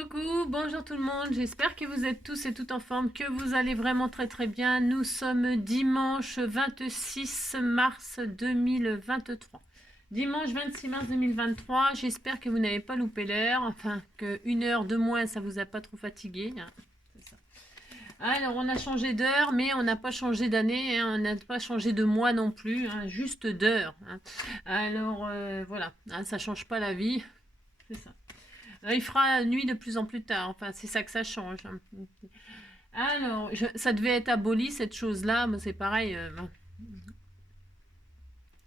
Coucou, bonjour tout le monde, j'espère que vous êtes tous et toutes en forme, que vous allez vraiment très très bien. Nous sommes dimanche 26 mars 2023. Dimanche 26 mars 2023, j'espère que vous n'avez pas loupé l'heure, enfin que une heure de moins ça vous a pas trop fatigué. Hein. C'est ça. Alors on a changé d'heure, mais on n'a pas changé d'année, hein, on n'a pas changé de mois non plus, hein, juste d'heure. Hein. Alors voilà, hein, ça change pas la vie, c'est ça. Il fera nuit de plus en plus tard. Enfin, c'est ça que ça change. Hein. Alors, ça devait être aboli, cette chose-là. Mais c'est pareil.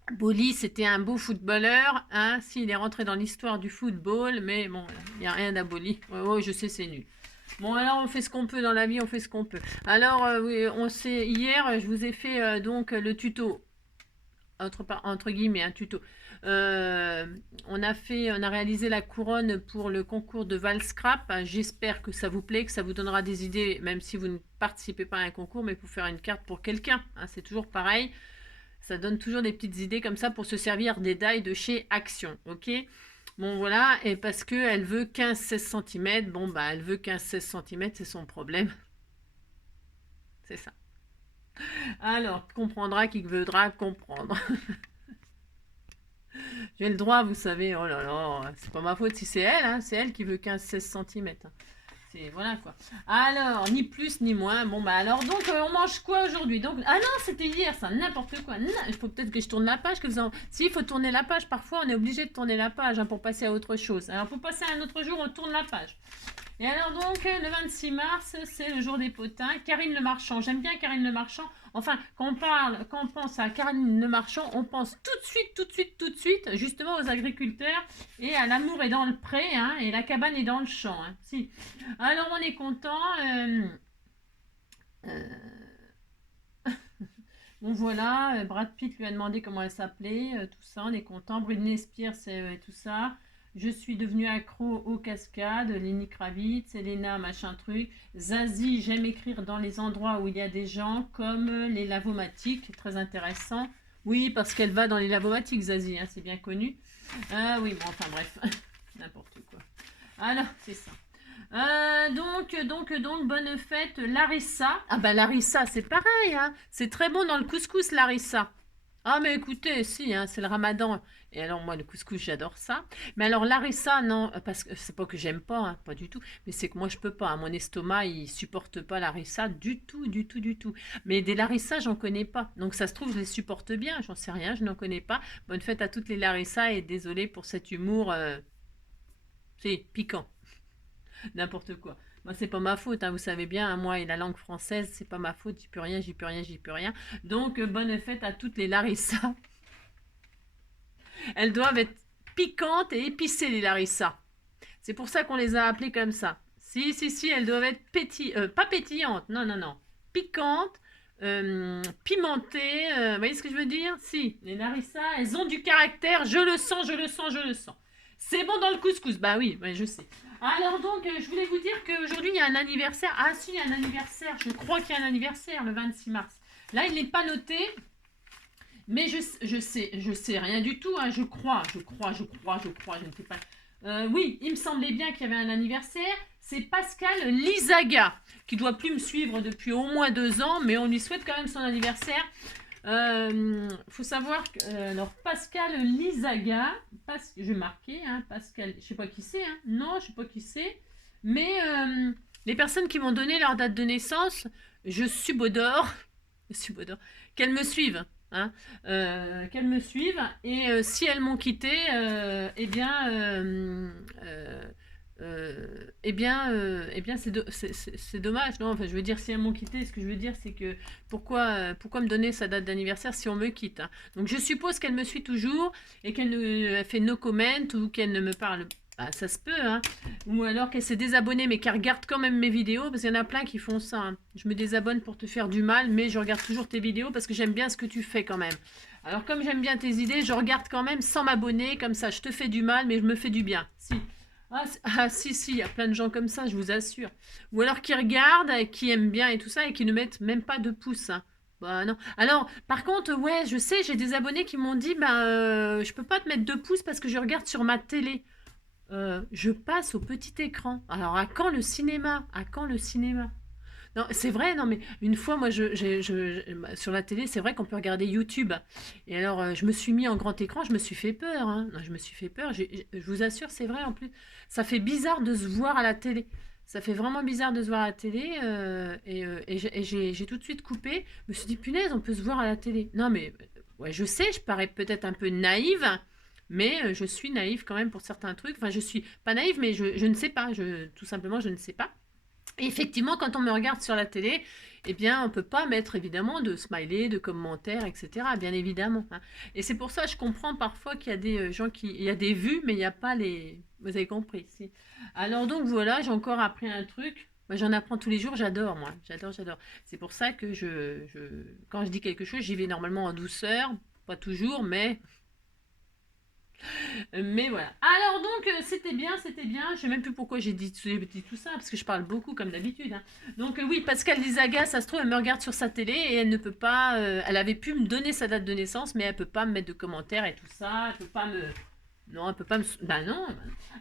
Aboli, c'était un beau footballeur. Hein, s'il est rentré dans l'histoire du football. Mais bon, il n'y a rien d'aboli. Ouais, je sais, c'est nul. Bon, alors on fait ce qu'on peut dans la vie, on fait ce qu'on peut. Alors, oui, hier, je vous ai fait donc le tuto entre guillemets un tuto. On a réalisé la couronne pour le concours de Valscrap. J'espère que ça vous plaît, que ça vous donnera des idées, même si vous ne participez pas à un concours, mais pour faire une carte pour quelqu'un. Hein, c'est toujours pareil. Ça donne toujours des petites idées comme ça pour se servir des die de chez Action. Ok. Bon voilà, et parce qu'elle veut 15-16 cm, bon bah elle veut 15-16 cm, c'est son problème. C'est ça. Alors, comprendra qui voudra comprendre. J'ai le droit, vous savez, oh là là, c'est pas ma faute si c'est elle, hein, c'est elle qui veut 15-16 cm. C'est, voilà quoi. Alors, ni plus ni moins. Bon bah alors, donc on mange quoi aujourd'hui? Donc, ah non, c'était hier, ça, n'importe quoi. Non, il faut peut-être que je tourne la page. Si, il faut tourner la page, parfois on est obligé de tourner la page hein, pour passer à autre chose. Alors, pour passer à un autre jour, on tourne la page. Et alors donc, le 26 mars, c'est le jour des potins. Karine Le Marchand, j'aime bien Karine Le Marchand. Enfin, quand on pense à Karine Le Marchand, on pense tout de suite, justement aux agriculteurs et à l'amour est dans le pré, hein, et la cabane est dans le champ. Hein. Si. Alors on est content. Bon voilà, Brad Pitt lui a demandé comment elle s'appelait, tout ça, on est content. Britney Spears, tout ça. Je suis devenue accro aux cascades, Lenny Kravitz, Elena, machin truc. Zazie, j'aime écrire dans les endroits où il y a des gens, comme les lavomatiques, très intéressant. Oui, parce qu'elle va dans les lavomatiques, Zazie, hein, c'est bien connu. Oui, bon, enfin bref, n'importe quoi. Alors, c'est ça. Donc, bonne fête, Larissa. Ah bah Larissa, c'est pareil, hein. C'est très bon dans le couscous, Larissa. Ah mais écoutez, si, hein, c'est le ramadan. Et alors moi, le couscous, j'adore ça. Mais alors Larissa, non, parce que c'est pas que j'aime pas, hein, pas du tout. Mais c'est que moi, je peux pas. Hein, mon estomac, il supporte pas Larissa du tout, du tout, du tout. Mais des Larissa, j'en connais pas. Donc ça se trouve, je les supporte bien. J'en sais rien, je n'en connais pas. Bonne fête à toutes les Larissa et désolé pour cet humour, c'est piquant. N'importe quoi. Moi, c'est pas ma faute, hein, vous savez bien, hein, moi et la langue française, c'est pas ma faute, j'y peux rien, j'y peux rien, j'y peux rien. Donc, bonne fête à toutes les Larissa. Elles doivent être piquantes et épicées, les Larissa. C'est pour ça qu'on les a appelées comme ça. Si, elles doivent être pas pétillantes, non. Piquantes, pimentées, vous voyez ce que je veux dire? Si, les Larissa, elles ont du caractère, je le sens, je le sens, je le sens. C'est bon dans le couscous, bah oui, je sais. Alors donc, je voulais vous dire qu'aujourd'hui, il y a un anniversaire. Ah si, il y a un anniversaire. Je crois qu'il y a un anniversaire le 26 mars. Là, il n'est pas noté. Mais je sais rien du tout. Hein. Je crois, je ne sais pas. Oui, il me semblait bien qu'il y avait un anniversaire. C'est Pascal Lizaga, qui doit plus me suivre depuis au moins 2 ans, mais on lui souhaite quand même son anniversaire. Faut savoir que alors Pascal Lizaga, je vais marquer, hein, Pascal, je sais pas qui c'est, hein, non, je sais pas qui c'est, mais les personnes qui m'ont donné leur date de naissance, je subodore, qu'elles me suivent. Hein, qu'elles me suivent et si elles m'ont quitté, c'est dommage, non? Enfin, je veux dire, si elles m'ont quitté, ce que je veux dire, c'est que pourquoi me donner sa date d'anniversaire si on me quitte? Hein. Donc, je suppose qu'elle me suit toujours et qu'elle fait no comment ou qu'elle ne me parle pas. Ah, ça se peut, hein. Ou alors qu'elle s'est désabonnée mais qu'elle regarde quand même mes vidéos, parce qu'il y en a plein qui font ça. Hein. Je me désabonne pour te faire du mal, mais je regarde toujours tes vidéos parce que j'aime bien ce que tu fais quand même. Alors comme j'aime bien tes idées, je regarde quand même sans m'abonner, comme ça je te fais du mal, mais je me fais du bien. Si. Si, il y a plein de gens comme ça, je vous assure. Ou alors qui regardent, qui aiment bien et tout ça, et qui ne mettent même pas de pouces. Hein. Bah non. Alors, par contre, ouais, je sais, j'ai des abonnés qui m'ont dit, je peux pas te mettre de pouces parce que je regarde sur ma télé. je passe au petit écran. Alors, à quand le cinéma? À quand le cinéma? Non, c'est vrai, non, mais une fois, moi, sur la télé, c'est vrai qu'on peut regarder YouTube. Et alors, je me suis mis en grand écran, je me suis fait peur, hein. Non, je me suis fait peur, je vous assure, c'est vrai, en plus. Ça fait bizarre de se voir à la télé. Ça fait vraiment bizarre de se voir à la télé. J'ai tout de suite coupé. Je me suis dit, punaise, on peut se voir à la télé. Non, mais, ouais, je sais, je parais peut-être un peu naïve. Mais je suis naïve quand même pour certains trucs. Enfin, je suis pas naïve, mais je ne sais pas. Tout simplement, je ne sais pas. Et effectivement, quand on me regarde sur la télé, eh bien, on ne peut pas mettre évidemment de smiley, de commentaires, etc. Bien évidemment, hein. Et c'est pour ça que je comprends parfois qu'il y a des gens qui... Il y a des vues, mais il n'y a pas les... Vous avez compris, si. Alors donc voilà, j'ai encore appris un truc. Moi, j'en apprends tous les jours, j'adore, moi. J'adore, j'adore. C'est pour ça que quand je dis quelque chose, j'y vais normalement en douceur. Pas toujours, mais voilà. Alors donc, c'était bien, c'était bien. Je sais même plus pourquoi j'ai dit tout ça, parce que je parle beaucoup comme d'habitude, hein. Donc oui, Pascal Lizaga, ça se trouve, elle me regarde sur sa télé et elle ne peut pas... elle avait pu me donner sa date de naissance, mais elle peut pas me mettre de commentaires et tout ça. Elle peut pas me... Non, elle peut pas me... Bah non.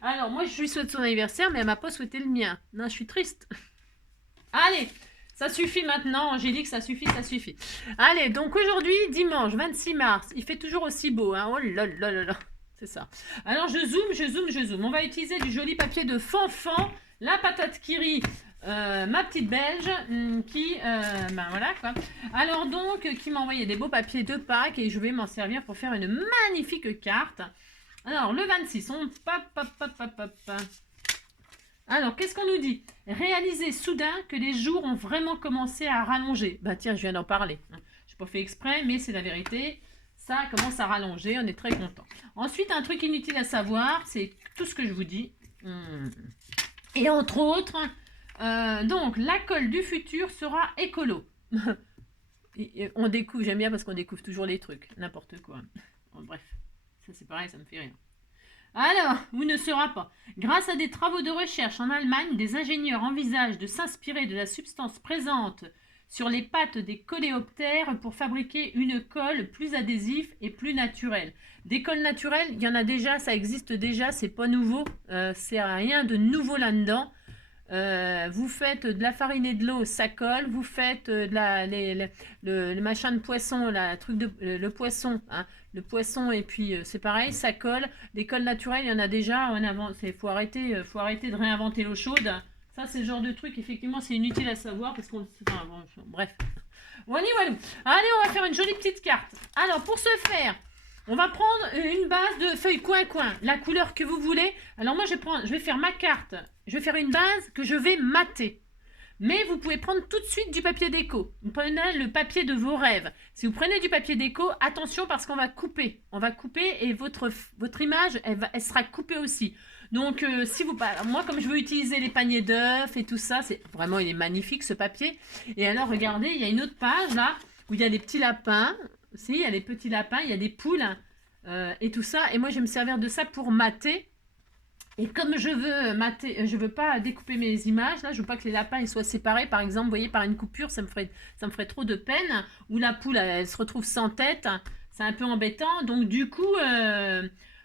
Alors, moi, je lui souhaite son anniversaire, mais elle m'a pas souhaité le mien. Non, je suis triste. Allez, ça suffit maintenant, Angélique, ça suffit, ça suffit. Allez, donc aujourd'hui, dimanche 26 mars, il fait toujours aussi beau, hein. Oh là là là là. C'est ça. Alors je zoome. On va utiliser du joli papier de Fanfan, la patate Kiri, ma petite belge, ben voilà quoi. Alors donc, qui m'a envoyé des beaux papiers de Pâques et je vais m'en servir pour faire une magnifique carte. Alors le 26, Alors, qu'est-ce qu'on nous dit? Réaliser soudain que les jours ont vraiment commencé à rallonger. Bah tiens, je viens d'en parler. Je n'ai pas fait exprès, mais c'est la vérité. Ça commence à rallonger, on est très content. Ensuite, un truc inutile à savoir, c'est tout ce que je vous dis. Et entre autres, donc, la colle du futur sera écolo. On découvre, j'aime bien parce qu'on découvre toujours les trucs, n'importe quoi. Bon, bref, ça c'est pareil, ça me fait rire. Alors, ou ne sera pas. Grâce à des travaux de recherche en Allemagne, des ingénieurs envisagent de s'inspirer de la substance présente sur les pattes des coléoptères pour fabriquer une colle plus adhésive et plus naturelle. Des colles naturelles, il y en a déjà, ça existe déjà, c'est pas nouveau, c'est rien de nouveau là-dedans. Vous faites de la farine et de l'eau, ça colle. Vous faites le machin de poisson, le poisson, hein, le poisson et puis c'est pareil, ça colle. Des colles naturelles, il y en a déjà. Faut arrêter de réinventer l'eau chaude. Ça, c'est le genre de truc, effectivement, c'est inutile à savoir parce qu'on... Enfin, bon, bref. Voilà. Allez, on va faire une jolie petite carte. Alors, pour ce faire, on va prendre une base de feuille coin-coin, la couleur que vous voulez. Alors moi, je vais faire ma carte. Je vais faire une base que je vais mater. Mais vous pouvez prendre tout de suite du papier déco. Vous prenez le papier de vos rêves. Si vous prenez du papier déco, attention parce qu'on va couper. On va couper et votre image, elle sera coupée aussi. Donc, moi, comme je veux utiliser les paniers d'œufs et tout ça, vraiment, il est magnifique ce papier. Et alors, regardez, il y a une autre page là où il y a des petits lapins. Si, il y a des petits lapins, il y a des poules et tout ça. Et moi, je vais me servir de ça pour mater. Et comme je veux mater, je veux pas découper mes images, là, je veux pas que les lapins ils soient séparés, par exemple, vous voyez, par une coupure, ça me ferait trop de peine. Ou la poule, elle se retrouve sans tête, c'est un peu embêtant. Donc, du coup,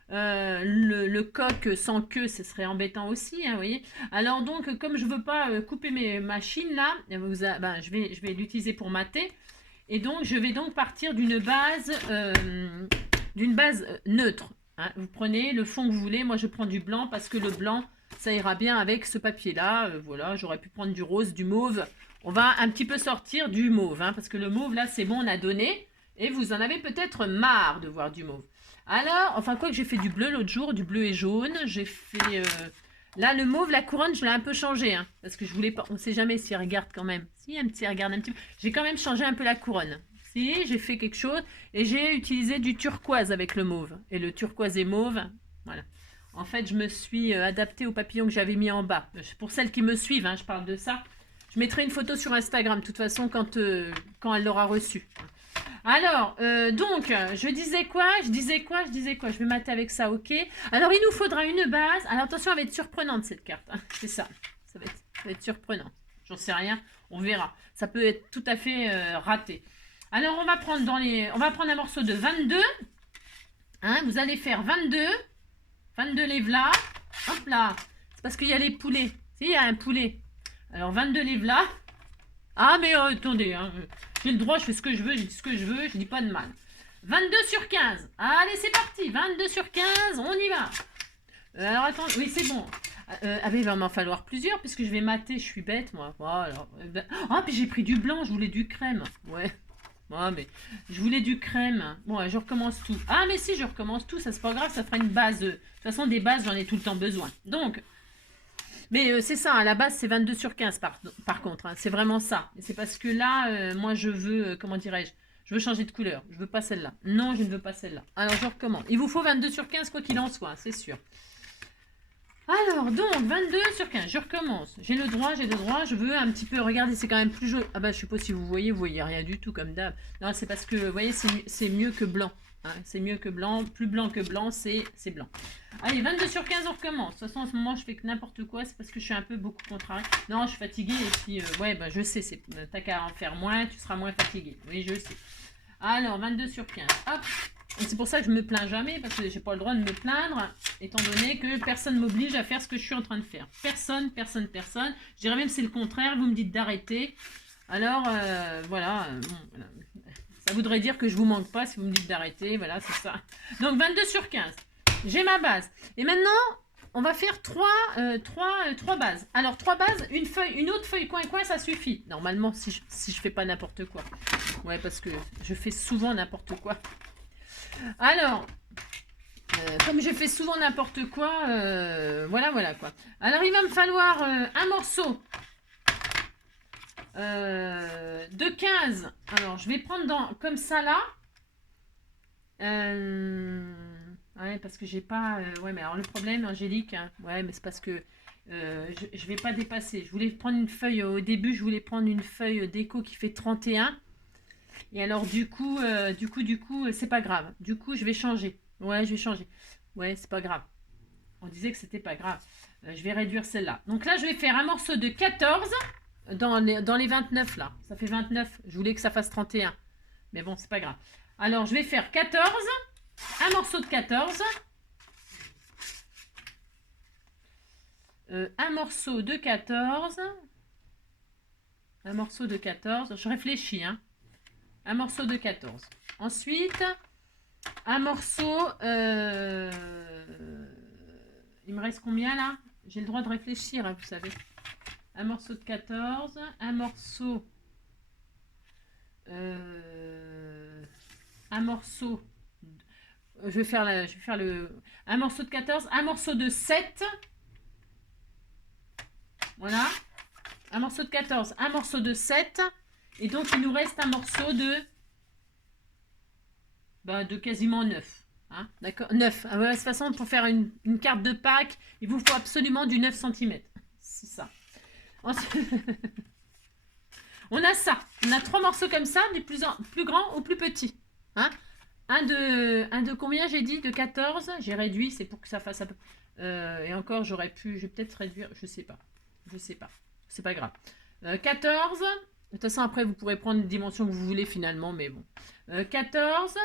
le coq sans queue, ce serait embêtant aussi, hein, vous voyez. Alors donc, comme je veux pas couper mes machines là, je vais l'utiliser pour mater. Et donc, je vais donc partir d'une base neutre. Hein. Vous prenez le fond que vous voulez. Moi, je prends du blanc parce que le blanc, ça ira bien avec ce papier-là. Voilà, j'aurais pu prendre du rose, du mauve. On va un petit peu sortir du mauve, hein, parce que le mauve, là, c'est bon, on a donné. Et vous en avez peut-être marre de voir du mauve. Alors, enfin, quoi que j'ai fait du bleu l'autre jour, du bleu et jaune. J'ai fait... Là, le mauve, la couronne, je l'ai un peu changé, hein, parce que je voulais pas... On sait jamais s'il regarde quand même. Si, regarde un petit peu. J'ai quand même changé un peu la couronne. Si, j'ai fait quelque chose. Et j'ai utilisé du turquoise avec le mauve. Et le turquoise et mauve, voilà. En fait, je me suis adaptée au papillon que j'avais mis en bas. Pour celles qui me suivent, hein, je parle de ça. Je mettrai une photo sur Instagram, de toute façon, quand elle l'aura reçue. Alors, donc, je disais quoi? Je vais mater avec ça, ok. Alors, il nous faudra une base. Alors, attention, elle va être surprenante, cette carte. Hein. C'est ça. Ça va être surprenant. J'en sais rien. On verra. Ça peut être tout à fait raté. Alors, on va prendre un morceau de 22. Hein, vous allez faire 22 lèvres là. Hop là. C'est parce qu'il y a les poulets. Si, il y a un poulet. Alors, 22 livres là. Ah, mais attendez, hein, j'ai le droit, je fais ce que je veux, je dis ce que je veux, je dis pas de mal. 22 sur 15. Allez, c'est parti. 22 sur 15, on y va. Alors, attends, oui, c'est bon. Ah, mais il va m'en falloir plusieurs, puisque je vais mater, je suis bête, moi. Voilà. Ah, puis j'ai pris du blanc, je voulais du crème. Ouais. Ouais, mais je voulais du crème. Bon, ouais, je recommence tout. Ah, mais si, je recommence tout, ça c'est pas grave, ça fera une base. De toute façon, des bases, j'en ai tout le temps besoin. Donc, mais c'est ça, à la base, c'est 22 sur 15 par contre. Hein, c'est vraiment ça. Et c'est parce que là, moi, je veux, comment dirais-je, je veux changer de couleur. Je veux pas celle-là. Non, je ne veux pas celle-là. Alors, je recommence. Il vous faut 22 sur 15, quoi qu'il en soit, c'est sûr. Alors, donc, 22 sur 15, je recommence. J'ai le droit, je veux un petit peu, regardez, c'est quand même plus joli. Ah bah, je sais pas si vous voyez rien du tout, comme d'hab. Non, c'est parce que, vous voyez, c'est mieux que blanc. Hein, c'est mieux que blanc, plus blanc que blanc, c'est blanc. Allez, 22 sur 15, on recommence. De toute façon, en ce moment, je fais que n'importe quoi, c'est parce que je suis un peu beaucoup contrariée. Non, je suis fatiguée, et puis, ouais, bah, je sais, t'as qu'à en faire moins, tu seras moins fatiguée. Oui, je sais. Alors, 22 sur 15, hop. C'est pour ça que je me plains jamais, parce que j'ai pas le droit de me plaindre, étant donné que personne m'oblige à faire ce que je suis en train de faire. Personne. Je dirais même c'est le contraire, vous me dites d'arrêter. Alors, voilà, bon, voilà. Ça voudrait dire que je vous manque pas si vous me dites d'arrêter, voilà, c'est ça. Donc, 22 sur 15. J'ai ma base. Et maintenant, on va faire 3 bases. Alors, 3 bases, une autre feuille coin, ça suffit. Normalement, si je fais pas n'importe quoi. Ouais, parce que je fais souvent n'importe quoi. Alors, comme je fais souvent n'importe quoi, voilà quoi. Alors, il va me falloir un morceau de 15. Alors, je vais prendre comme ça là. Ouais, parce que j'ai pas... ouais, mais alors le problème, Angélique, hein, ouais, mais c'est parce que je vais pas dépasser. Je voulais prendre une feuille, au début, je voulais prendre une feuille déco qui fait 31. Et alors, du coup, c'est pas grave. Du coup, je vais changer. Ouais, je vais changer. Ouais, c'est pas grave. On disait que c'était pas grave. Je vais réduire celle-là. Donc là, je vais faire un morceau de 14 dans les 29, là. Ça fait 29. Je voulais que ça fasse 31. Mais bon, c'est pas grave. Alors, je vais faire 14. Un morceau de 14. Un morceau de 14. Un morceau de 14. Je réfléchis, hein. Un morceau de 14. Ensuite, un morceau... il me reste combien là? J'ai le droit de réfléchir, hein, vous savez. Un morceau de 14. Un morceau... un morceau... Je vais faire le... Un morceau de 14. Un morceau de 7. Voilà. Un morceau de 14. Un morceau de 7. Et donc, il nous reste un morceau de quasiment 9. Hein, d'accord, 9. Ah ouais, de toute façon, pour faire une carte de Pâques, il vous faut absolument du 9 cm. C'est ça. Ensuite, on a ça. On a 3 morceaux comme ça, du plus grand au plus petit. Hein, un de combien j'ai dit? De 14. J'ai réduit, c'est pour que ça fasse un peu... et encore, je vais peut-être réduire, je sais pas. C'est pas grave. 14... De toute façon, après, vous pourrez prendre une dimension que vous voulez finalement, mais bon. 14.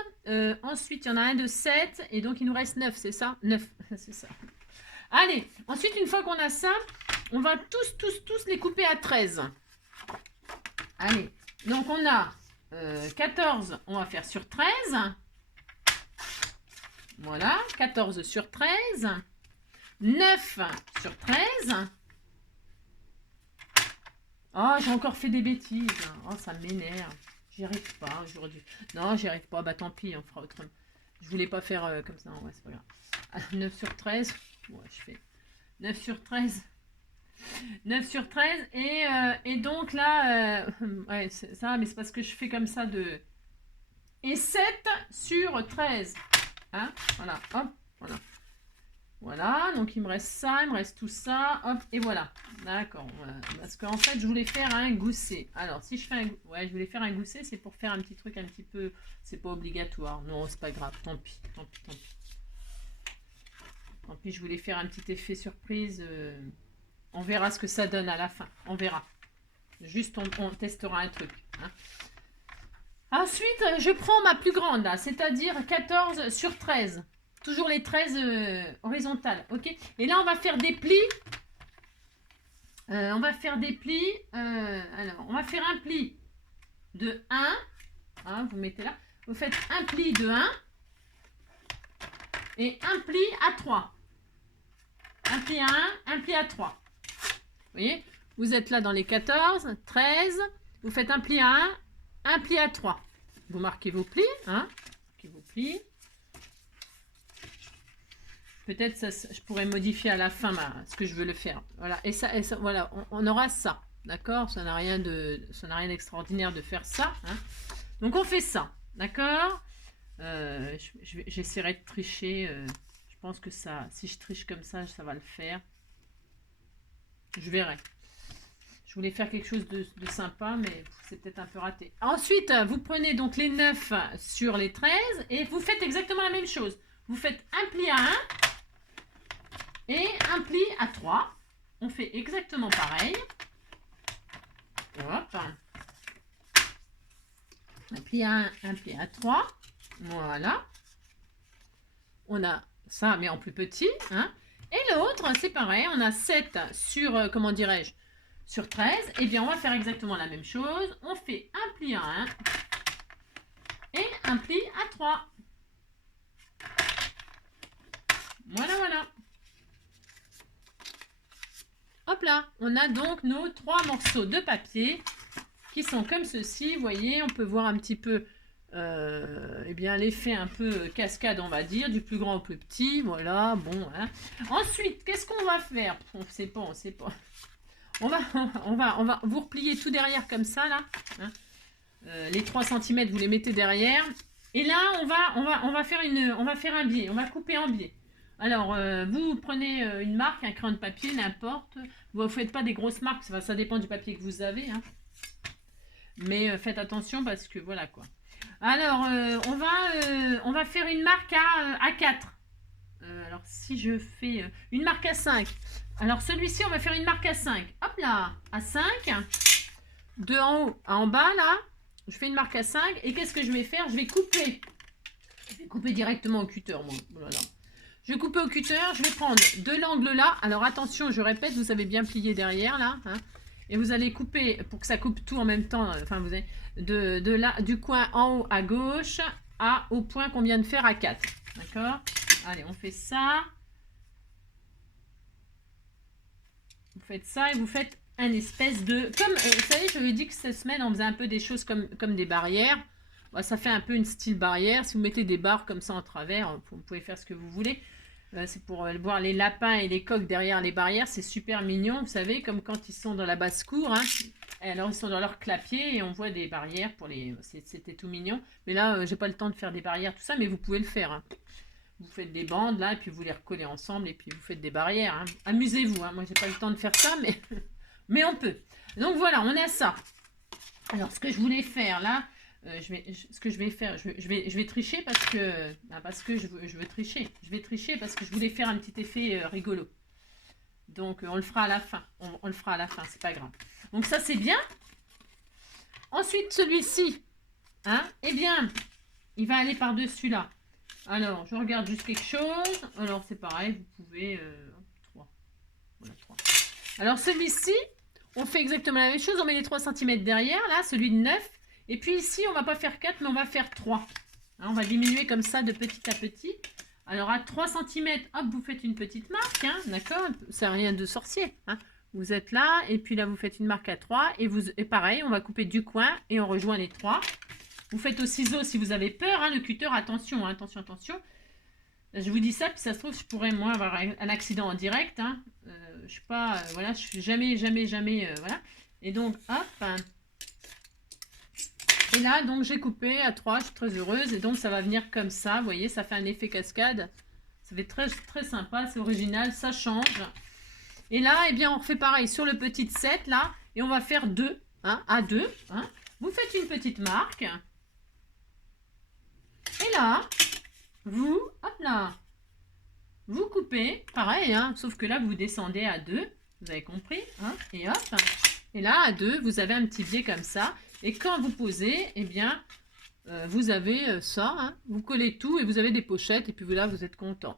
Ensuite, il y en a un de 7. Et donc, il nous reste 9, c'est ça? 9, c'est ça. Allez, ensuite, une fois qu'on a ça, on va tous les couper à 13. Allez, donc on a 14, on va faire sur 13. Voilà, 14 sur 13. 9 sur 13. Oh, j'ai encore fait des bêtises. Oh, ça m'énerve. J'y arrive pas aujourd'hui. Non, j'y arrive pas. Bah, tant pis, on fera autrement. Je voulais pas faire comme ça. Ouais, c'est pas grave. 9 sur 13. Ouais, je fais 9 sur 13. 9 sur 13. Et donc là, ouais, c'est ça, mais c'est parce que je fais comme ça de... Et 7 sur 13. Hein, voilà, hop, voilà. Voilà, donc il me reste ça, il me reste tout ça, hop, et voilà. D'accord, voilà. Parce qu'en fait, je voulais faire un gousset. Alors, si je fais un... Ouais, je voulais faire un gousset, c'est pour faire un petit truc un petit peu... C'est pas obligatoire. Non, c'est pas grave, tant pis. Tant pis, je voulais faire un petit effet surprise. On verra ce que ça donne à la fin. On verra. Juste, on testera un truc. Hein. Ensuite, je prends ma plus grande, là, c'est-à-dire 14 sur 13. Toujours les 13 horizontales, ok? Et là, on va faire des plis. On va faire des plis. Alors, on va faire un pli de 1. Hein, vous mettez là. Vous faites un pli de 1 et un pli à 3. Un pli à 1, un pli à 3. Vous voyez? Vous êtes là dans les 14, 13. Vous faites un pli à 1, un pli à 3. Vous marquez vos plis. Hein? Marquez vos plis. Peut-être je pourrais modifier à la fin ce que je veux le faire. Voilà. Et ça voilà, on aura ça. D'accord? Ça n'a rien d'extraordinaire de faire ça. Hein? Donc on fait ça. D'accord? J'essaierai de tricher. Je pense que ça, si je triche comme ça va le faire. Je verrai. Je voulais faire quelque chose de sympa, mais c'est peut-être un peu raté. Ensuite, vous prenez donc les 9 sur les 13 et vous faites exactement la même chose. Vous faites un pli à 1 et un pli à 3. On fait exactement pareil. Hop. Un pli à 1, un pli à 3. Voilà. On a ça, mais en plus petit. Hein. Et l'autre, c'est pareil. On a 7 sur, comment dirais-je, sur 13. Eh bien, on va faire exactement la même chose. On fait un pli à 1 et un pli à 3. Voilà, voilà. Hop là, on a donc nos 3 morceaux de papier qui sont comme ceci. Vous voyez, on peut voir un petit peu eh bien l'effet un peu cascade, on va dire, du plus grand au plus petit. Voilà, bon. Hein. Ensuite, qu'est-ce qu'on va faire? On ne sait pas, on ne sait pas. On va vous replier tout derrière comme ça, là. Hein. Les 3 cm, vous les mettez derrière. Et là, on va faire un biais. On va couper en biais. Alors, vous prenez une marque, un crayon de papier, n'importe. Vous ne faites pas des grosses marques, ça dépend du papier que vous avez. Hein. Mais faites attention parce que voilà quoi. Alors, on va faire une marque à 4. Alors, si je fais une marque à 5. Alors, celui-ci, on va faire une marque à 5. Hop là, à 5. De en haut à en bas, là. Je fais une marque à 5. Et qu'est-ce que je vais faire? Je vais couper. Je vais couper directement au cutter, moi. Voilà. Je vais couper au cutter, je vais prendre de l'angle là. Alors attention, je répète, vous avez bien plié derrière là. Hein, et vous allez couper, pour que ça coupe tout en même temps, enfin vous avez de là, du coin en haut à gauche au point qu'on vient de faire à 4. D'accord? Allez, on fait ça. Vous faites ça et vous faites un espèce de... Comme, vous savez, je vous ai dit que cette semaine, on faisait un peu des choses comme des barrières. Bon, ça fait un peu une style barrière. Si vous mettez des barres comme ça en travers, vous pouvez faire ce que vous voulez. C'est pour voir les lapins et les coqs derrière les barrières. C'est super mignon, vous savez, comme quand ils sont dans la basse-cour. Hein. Et alors, ils sont dans leur clapier et on voit des barrières pour les... C'était tout mignon. Mais là, j'ai pas le temps de faire des barrières, tout ça, mais vous pouvez le faire. Hein. Vous faites des bandes, là, et puis vous les recollez ensemble, et puis vous faites des barrières. Hein. Amusez-vous. Hein. Moi, j'ai pas le temps de faire ça, mais on peut. Donc, voilà, on a ça. Alors, ce que je voulais faire, là... ce que je vais faire, je vais tricher parce que je veux tricher. Je vais tricher parce que je voulais faire un petit effet rigolo. Donc on le fera à la fin. On le fera à la fin, c'est pas grave. Donc ça c'est bien. Ensuite celui-ci, hein, eh bien, il va aller par-dessus là. Alors je regarde juste quelque chose. Alors c'est pareil, vous pouvez 3. Voilà 3. Alors celui-ci, on fait exactement la même chose. On met les 3 cm derrière, là, celui de 9. Et puis ici, on va pas faire 4, mais on va faire 3. Hein, on va diminuer comme ça de petit à petit. Alors à 3 cm, hop, vous faites une petite marque, hein, d'accord? C'est rien de sorcier. Hein. Vous êtes là, et puis là, vous faites une marque à 3. Et pareil, on va couper du coin et on rejoint les 3. Vous faites au ciseau si vous avez peur. Hein, le cutter, attention, hein, attention, attention. Je vous dis ça, puis ça se trouve, je pourrais, moi, avoir un accident en direct. Hein. Je sais pas, voilà, je suis jamais, voilà. Et donc, hop, hein. Et là, donc, j'ai coupé à 3, je suis très heureuse. Et donc, ça va venir comme ça, vous voyez, ça fait un effet cascade. Ça fait très, très sympa, c'est original, ça change. Et là, eh bien, on refait pareil sur le petit 7, là. Et on va faire 2, hein, à 2. Hein. Vous faites une petite marque. Et là, vous, hop là, vous coupez, pareil, hein, sauf que là, vous descendez à 2. Vous avez compris, hein, et hop. Et là, à 2, vous avez un petit biais comme ça. Et quand vous posez, eh bien, vous avez ça, hein, vous collez tout et vous avez des pochettes et puis là vous êtes content.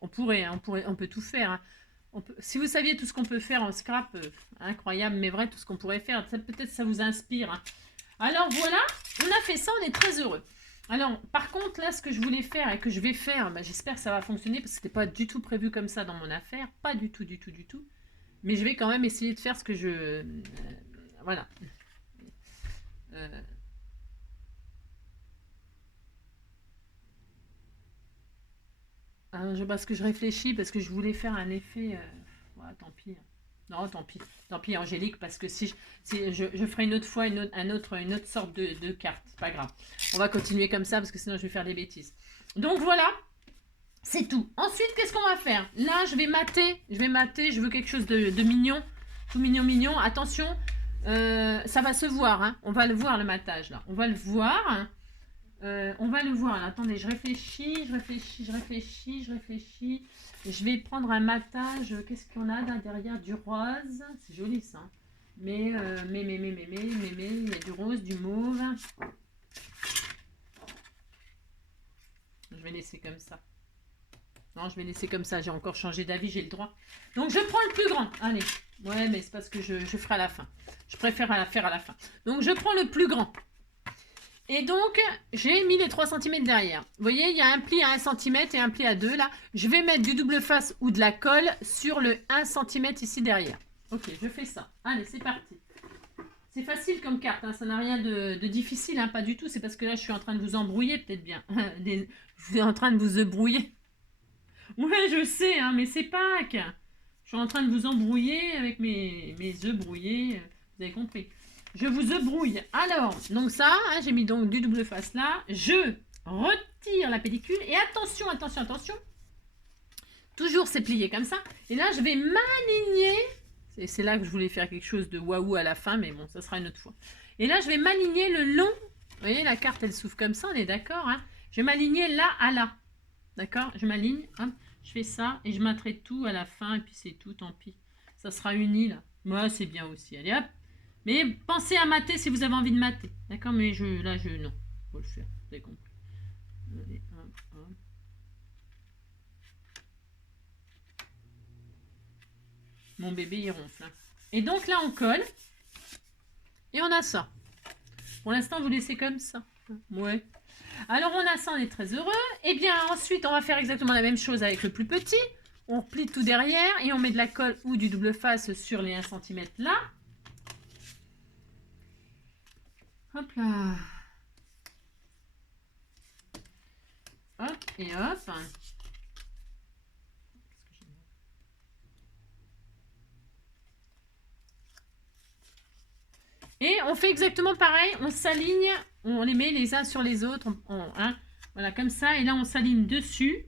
On peut tout faire. Hein. Si vous saviez tout ce qu'on peut faire en scrap, incroyable, mais vrai, tout ce qu'on pourrait faire, peut-être ça vous inspire. Hein. Alors voilà, on a fait ça, on est très heureux. Alors, par contre, là, ce que je voulais faire et que je vais faire, j'espère que ça va fonctionner parce que c'était pas du tout prévu comme ça dans mon affaire. Pas du tout, du tout, du tout. Mais je vais quand même essayer de faire ce que je... voilà. Parce que je réfléchis, parce que je voulais faire un effet... ouais, tant pis. Non, tant pis. Tant pis, Angélique, parce que si je ferai une autre fois une autre sorte de carte. C'est pas grave. On va continuer comme ça, parce que sinon je vais faire des bêtises. Donc voilà, c'est tout. Ensuite, qu'est-ce qu'on va faire? Là, je vais mater. Je veux quelque chose de mignon. Tout mignon, mignon. Attention, ça va se voir. Hein. On va le voir, le matage, là. On va le voir. On va le voir. Là. Attendez, je réfléchis. Je vais prendre un matage. Qu'est-ce qu'on a là derrière? Du rose. C'est joli, ça. Mais, il y a du rose, du mauve. Je vais laisser comme ça. Non, je vais laisser comme ça. J'ai encore changé d'avis, j'ai le droit. Donc, je prends le plus grand. Allez. Ouais, mais c'est parce que je ferai à la fin. Je préfère la faire à la fin. Donc, je prends le plus grand. Et donc, j'ai mis les 3 cm derrière. Vous voyez, il y a un pli à 1 cm et un pli à 2 là. Je vais mettre du double face ou de la colle sur le 1 cm ici derrière. Ok, je fais ça. Allez, c'est parti. C'est facile comme carte, hein. Ça n'a rien de difficile, hein, pas du tout. C'est parce que là, je suis en train de vous embrouiller, peut-être bien. Je suis en train de vous brouiller. Ouais, je sais, hein, mais c'est Pâques. Je suis en train de vous embrouiller avec mes œufs brouillés. Vous avez compris. Je vous brouille. Alors, donc ça, hein, j'ai mis donc du double face là. Je retire la pellicule. Et attention, attention, attention. Toujours c'est plié comme ça. Et là, je vais m'aligner. C'est là que je voulais faire quelque chose de waouh à la fin, mais bon, ça sera une autre fois. Et là, je vais m'aligner le long. Vous voyez, la carte, elle s'ouvre comme ça, on est d'accord, hein. Je vais m'aligner là à là. D'accord? Je m'aligne, hop, je fais ça et je mettrai tout à la fin et puis c'est tout, tant pis. Ça sera uni là. Moi, c'est bien aussi. Allez hop. Mais pensez à mater si vous avez envie de mater. D'accord? Mais non. Faut le faire. Vous avez compris. Allez, hop, hop. Mon bébé, il ronfle. Hein. Et donc là, on colle. Et on a ça. Pour l'instant, vous laissez comme ça. Ouais. Alors, on a ça, on est très heureux. Et bien, ensuite, on va faire exactement la même chose avec le plus petit. On replie tout derrière et on met de la colle ou du double face sur les 1 cm là. Hop là. Hop et hop. Et on fait exactement pareil. On s'aligne. On les met les uns sur les autres. Hein, voilà, comme ça. Et là, on s'aligne dessus.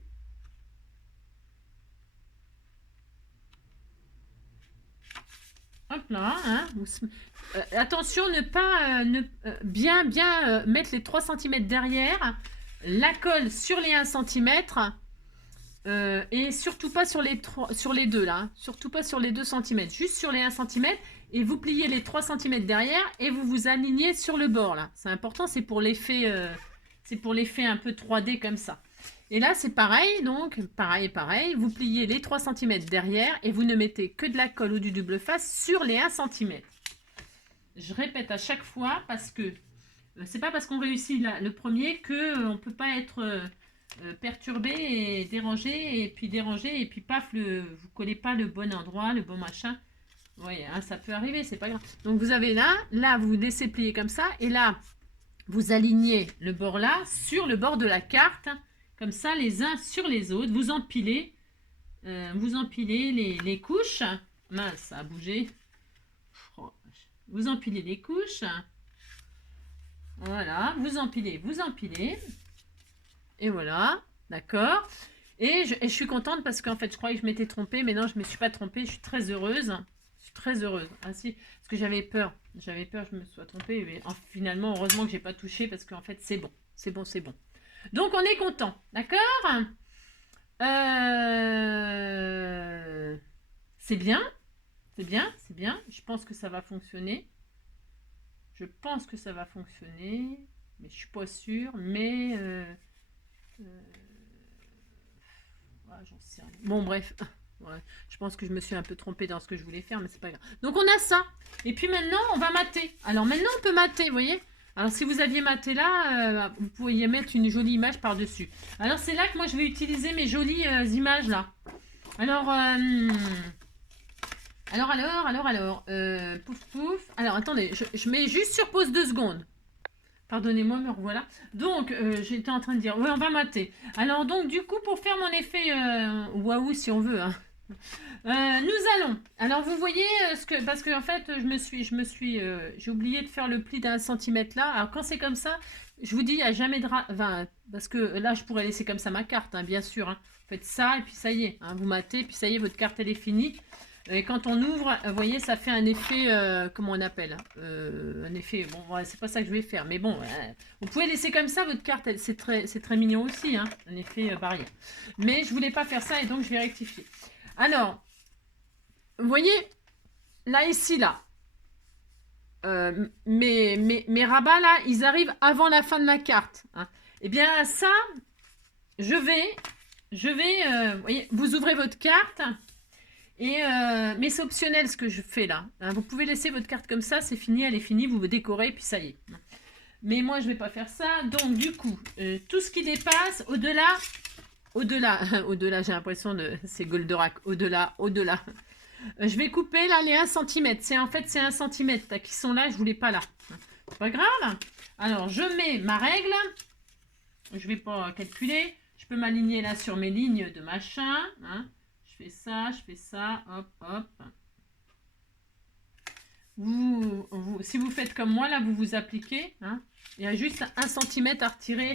Hop là. Hein, attention, ne pas bien mettre les 3 cm derrière. La colle sur les 1 cm. Et surtout pas sur les deux là. Hein. Surtout pas sur les 2 cm. Juste sur les 1 cm. Et vous pliez les 3 cm derrière. Et vous vous alignez sur le bord là. C'est important. C'est pour l'effet un peu 3D comme ça. Et là, c'est pareil. Donc, pareil. Vous pliez les 3 cm derrière. Et vous ne mettez que de la colle ou du double face sur les 1 cm. Je répète à chaque fois parce que c'est pas parce qu'on réussit le premier qu'on ne peut pas être perturbé et dérangé. Et puis paf, vous collez pas le bon endroit, le bon machin. Oui, hein, ça peut arriver, c'est pas grave. Donc vous avez là, vous laissez plier comme ça. Et là, vous alignez le bord là sur le bord de la carte. Comme ça, les uns sur les autres. Vous empilez les couches. Mince, ça a bougé. Vous empilez les couches. Voilà, vous empilez. Et voilà, d'accord. Et je suis contente parce qu'en fait, je croyais que je m'étais trompée. Mais non, je ne me suis pas trompée. Je suis très heureuse. Ah si, parce que j'avais peur. Que je me sois trompée. Mais finalement, heureusement que j'ai pas touché parce qu'en fait, c'est bon. C'est bon. Donc, on est content. D'accord. C'est bien. Je pense que ça va fonctionner. mais je suis pas sûre, mais j'en sais rien. Bon, bref. Ouais, je pense que je me suis un peu trompée dans ce que je voulais faire, mais c'est pas grave. Donc, on a ça. Et puis maintenant, on va mater. Alors, maintenant, on peut mater, vous voyez. Alors, si vous aviez maté là, vous pourriez mettre une jolie image par-dessus. Alors, c'est là que moi, je vais utiliser mes jolies images, là. Alors, pouf, pouf. Alors, attendez, je mets juste sur pause 2 secondes. Pardonnez-moi, me revoilà. Donc, j'étais en train de dire, oui, on va mater. Alors, donc, du coup, pour faire mon effet waouh, si on veut, hein. Nous allons. Alors, vous voyez ce que... Parce que, en fait, j'ai oublié de faire le pli d'1 centimètre là. Alors, quand c'est comme ça, je vous dis, il n'y a jamais de... Enfin, parce que là, je pourrais laisser comme ça ma carte, hein, bien sûr. Hein. Vous faites ça, et puis ça y est. Hein, vous matez, puis ça y est, votre carte, elle est finie. Et quand on ouvre, vous voyez, ça fait un effet, comment on appelle un effet, bon, ouais, c'est pas ça que je vais faire, mais bon, vous pouvez laisser comme ça votre carte, c'est très mignon aussi, hein, un effet barrière. Mais je voulais pas faire ça et donc je vais rectifier. Alors, vous voyez, là, ici, là, mes rabats, là, ils arrivent avant la fin de la carte. Hein. Eh bien, ça, je vais, vous voyez, vous ouvrez votre carte... mais c'est optionnel ce que je fais là. Hein, vous pouvez laisser votre carte comme ça, c'est fini, elle est finie, vous décorez, puis ça y est. Mais moi, je ne vais pas faire ça. Donc, du coup, tout ce qui dépasse, au-delà, j'ai l'impression de... C'est Goldorak, au-delà. Je vais couper là les 1 cm. En fait, c'est 1 cm qui sont là, je ne voulais pas là. C'est pas grave. Alors, je mets ma règle. Je ne vais pas calculer. Je peux m'aligner là sur mes lignes de machin. Hein. Je fais ça, hop, hop. Si vous faites comme moi, là, vous appliquez. Hein, il y a juste 1 cm à retirer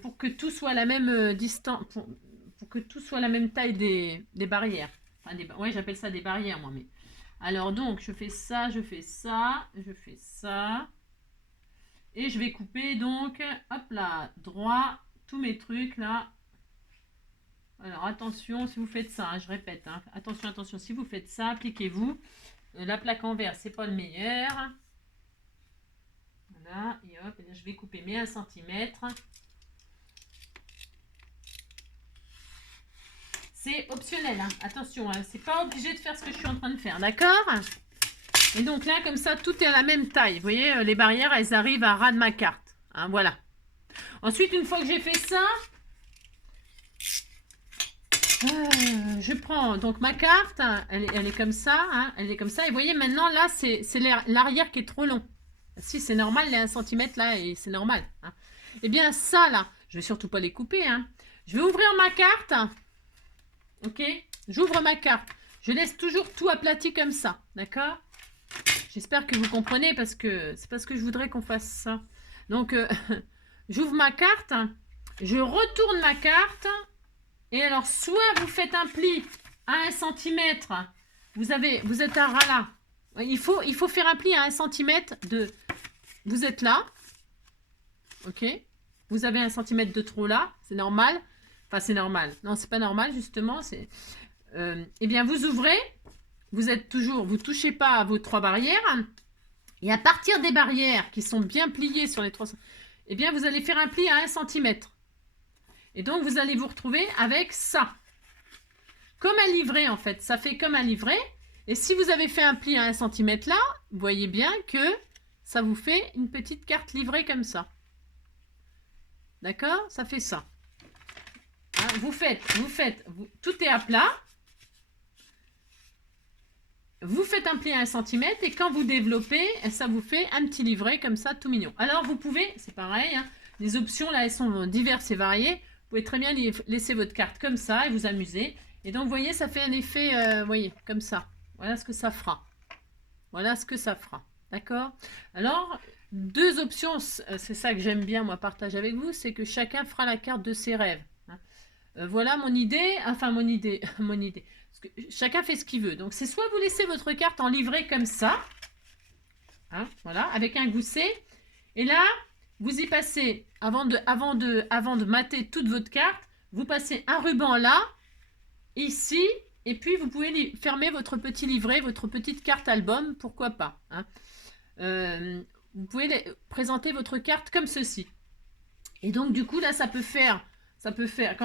pour que tout soit la même distance, pour que tout soit la même taille des barrières. Enfin, ouais, j'appelle ça des barrières, moi. Mais alors, donc, je fais ça. Et je vais couper, donc, hop là, droit, tous mes trucs, là. Alors attention, si vous faites ça, hein, je répète, hein, attention, si vous faites ça, appliquez-vous. La plaque en verre, c'est pas le meilleur. Voilà, et hop, et là, je vais couper mes 1 cm. C'est optionnel, hein, attention, hein, c'est pas obligé de faire ce que je suis en train de faire, d'accord? Et donc là, comme ça, tout est à la même taille. Vous voyez, les barrières, elles arrivent à ras de ma carte. Hein, voilà. Ensuite, une fois que j'ai fait ça... je prends donc ma carte, elle est comme ça, hein, elle est comme ça. Et vous voyez, maintenant, là, c'est l'arrière qui est trop long. Si, c'est normal, les 1 cm, là, et c'est normal. Hein. Eh bien, ça, là, je vais surtout pas les couper. Hein. Je vais ouvrir ma carte. Ok, j'ouvre ma carte. Je laisse toujours tout aplati comme ça, d'accord? J'espère que vous comprenez, parce que c'est parce que je voudrais qu'on fasse ça. Donc, j'ouvre ma carte, je retourne ma carte... Et alors, soit vous faites un pli à 1 cm, vous êtes à ras là. Il faut faire un pli à 1 cm de... Vous êtes là. Ok. Vous avez 1 cm de trop là. C'est normal. Enfin, c'est normal. Non, c'est pas normal, justement. Eh bien, vous ouvrez. Vous êtes toujours... Vous touchez pas à vos 3 barrières. Et à partir des barrières qui sont bien pliées sur les 3... Eh bien, vous allez faire un pli à 1 cm. Et donc, vous allez vous retrouver avec ça. Comme un livret, en fait. Ça fait comme un livret. Et si vous avez fait un pli à 1 cm là, vous voyez bien que ça vous fait une petite carte livrée comme ça. D'accord? Ça fait ça. Hein, tout est à plat. Vous faites un pli à 1 cm et quand vous développez, ça vous fait un petit livret comme ça, tout mignon. Alors, vous pouvez, c'est pareil, hein, les options, là, elles sont diverses et variées. Vous pouvez très bien laisser votre carte comme ça et vous amuser. Et donc, vous voyez, ça fait un effet, voyez, comme ça. Voilà ce que ça fera. Voilà ce que ça fera. D'accord? Alors, 2 options, c'est ça que j'aime bien, moi, partager avec vous, c'est que chacun fera la carte de ses rêves. Hein. Voilà mon idée. Enfin, mon idée. Parce que chacun fait ce qu'il veut. Donc, c'est soit vous laissez votre carte en livret comme ça. Hein, voilà, avec un gousset. Et là... Vous y passez, avant de mater toute votre carte, vous passez un ruban là, ici, et puis vous pouvez fermer votre petit livret, votre petite carte album, pourquoi pas. Hein. Vous pouvez présenter votre carte comme ceci. Et donc, du coup, là, ça peut faire,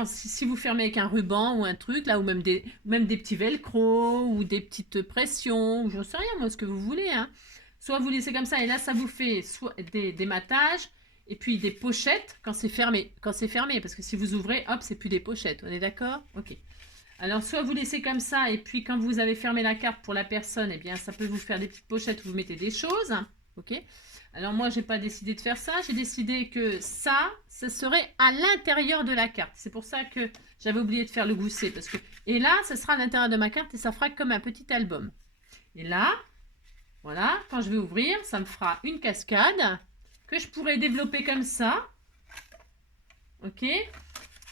si vous fermez avec un ruban ou un truc, là, ou même des petits velcro, ou des petites pressions, ou j'en sais rien, moi, ce que vous voulez, hein. Soit vous laissez comme ça, et là, ça vous fait soit des mattages, et puis des pochettes quand c'est fermé. Quand c'est fermé, parce que si vous ouvrez, hop, c'est plus des pochettes. On est d'accord? Ok. Alors, soit vous laissez comme ça, et puis quand vous avez fermé la carte pour la personne, eh bien, ça peut vous faire des petites pochettes où vous mettez des choses. Ok. Alors moi, j'ai pas décidé de faire ça. J'ai décidé que ça serait à l'intérieur de la carte. C'est pour ça que j'avais oublié de faire le gousset. Et là, ce sera à l'intérieur de ma carte et ça fera comme un petit album. Et là, voilà, quand je vais ouvrir, ça me fera une cascade que je pourrais développer comme ça. Ok.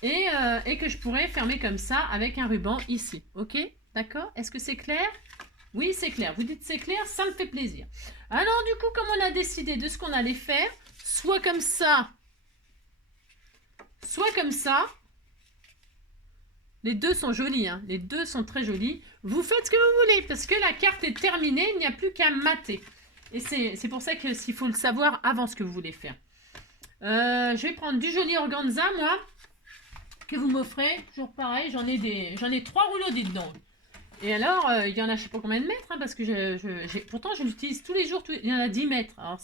Et que je pourrais fermer comme ça avec un ruban ici. Ok. D'accord? Est-ce que c'est clair? Oui, c'est clair. Vous dites c'est clair, ça me fait plaisir. Alors, du coup, comme on a décidé de ce qu'on allait faire, soit comme ça, les deux sont jolis, hein. Les deux sont très jolis. Vous faites ce que vous voulez, parce que la carte est terminée, il n'y a plus qu'à mater. Et c'est pour ça qu'il faut le savoir avant ce que vous voulez faire. Je vais prendre du joli organza, moi, que vous m'offrez. Toujours pareil, j'en ai 3 rouleaux dedans. Et alors, il y en a je sais pas combien de mètres, hein, parce que pourtant je l'utilise tous les jours, il y en a 10 mètres. Alors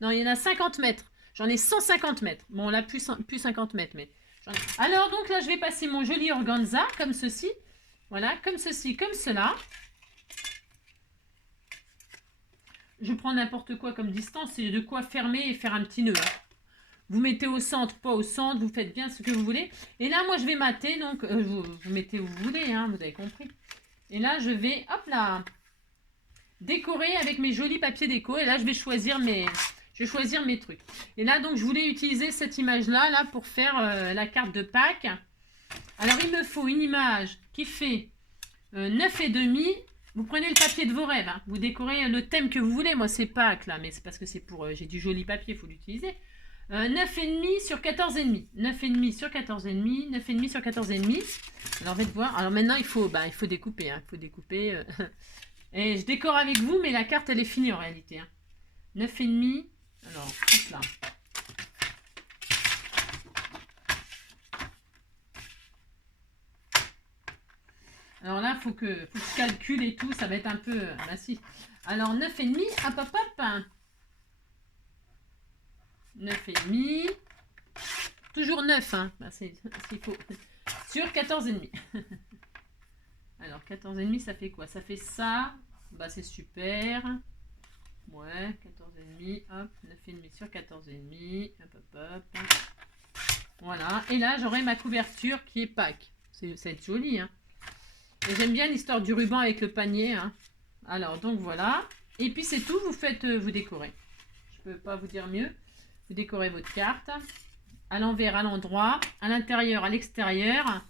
non, il y en a 50 mètres. J'en ai 150 mètres. Bon, là, plus 50 mètres, mais... Alors, donc là, je vais passer mon joli organza, comme ceci. Voilà, comme ceci, comme cela. Je prends n'importe quoi comme distance, c'est de quoi fermer et faire un petit nœud. Hein. Vous mettez au centre, pas au centre, vous faites bien ce que vous voulez. Et là, moi, je vais mater, donc vous mettez où vous voulez, hein, vous avez compris. Et là, je vais, hop là, décorer avec mes jolis papiers déco. Et là, je vais choisir mes trucs. Et là, donc, je voulais utiliser cette image-là là, pour faire la carte de Pâques. Alors, il me faut une image qui fait 9,5. Vous prenez le papier de vos rêves. Hein. Vous décorez le thème que vous voulez. Moi, c'est Pâques, là, mais c'est parce que c'est pour... j'ai du joli papier, il faut l'utiliser. 9,5 sur 14,5. 9,5 sur 14,5. 9,5 sur 14,5. Alors, on va voir. Alors, maintenant, il faut découper. Hein. Il faut découper. Et je décore avec vous, mais la carte, elle est finie en réalité. Hein. 9,5. Alors, hop là. Alors là, il faut que je calcule et tout. Ça va être un peu massif. Alors, 9,5. Hop, hop, hop. 9,5. Toujours 9, hein. Bah, c'est faux. Sur 14,5. Alors, 14,5, ça fait quoi? Ça fait ça. Bah, c'est super. Ouais, 14,5. Hop, 9,5 sur 14,5. Hop, hop, hop. Voilà. Et là, j'aurai ma couverture qui est Pâques. Ça va être joli, hein. Et j'aime bien l'histoire du ruban avec le panier, hein. Alors, donc voilà. Et puis, c'est tout. Vous décorez. Je peux pas vous dire mieux. Vous décorez votre carte à l'envers, à l'endroit, à l'intérieur, à l'extérieur.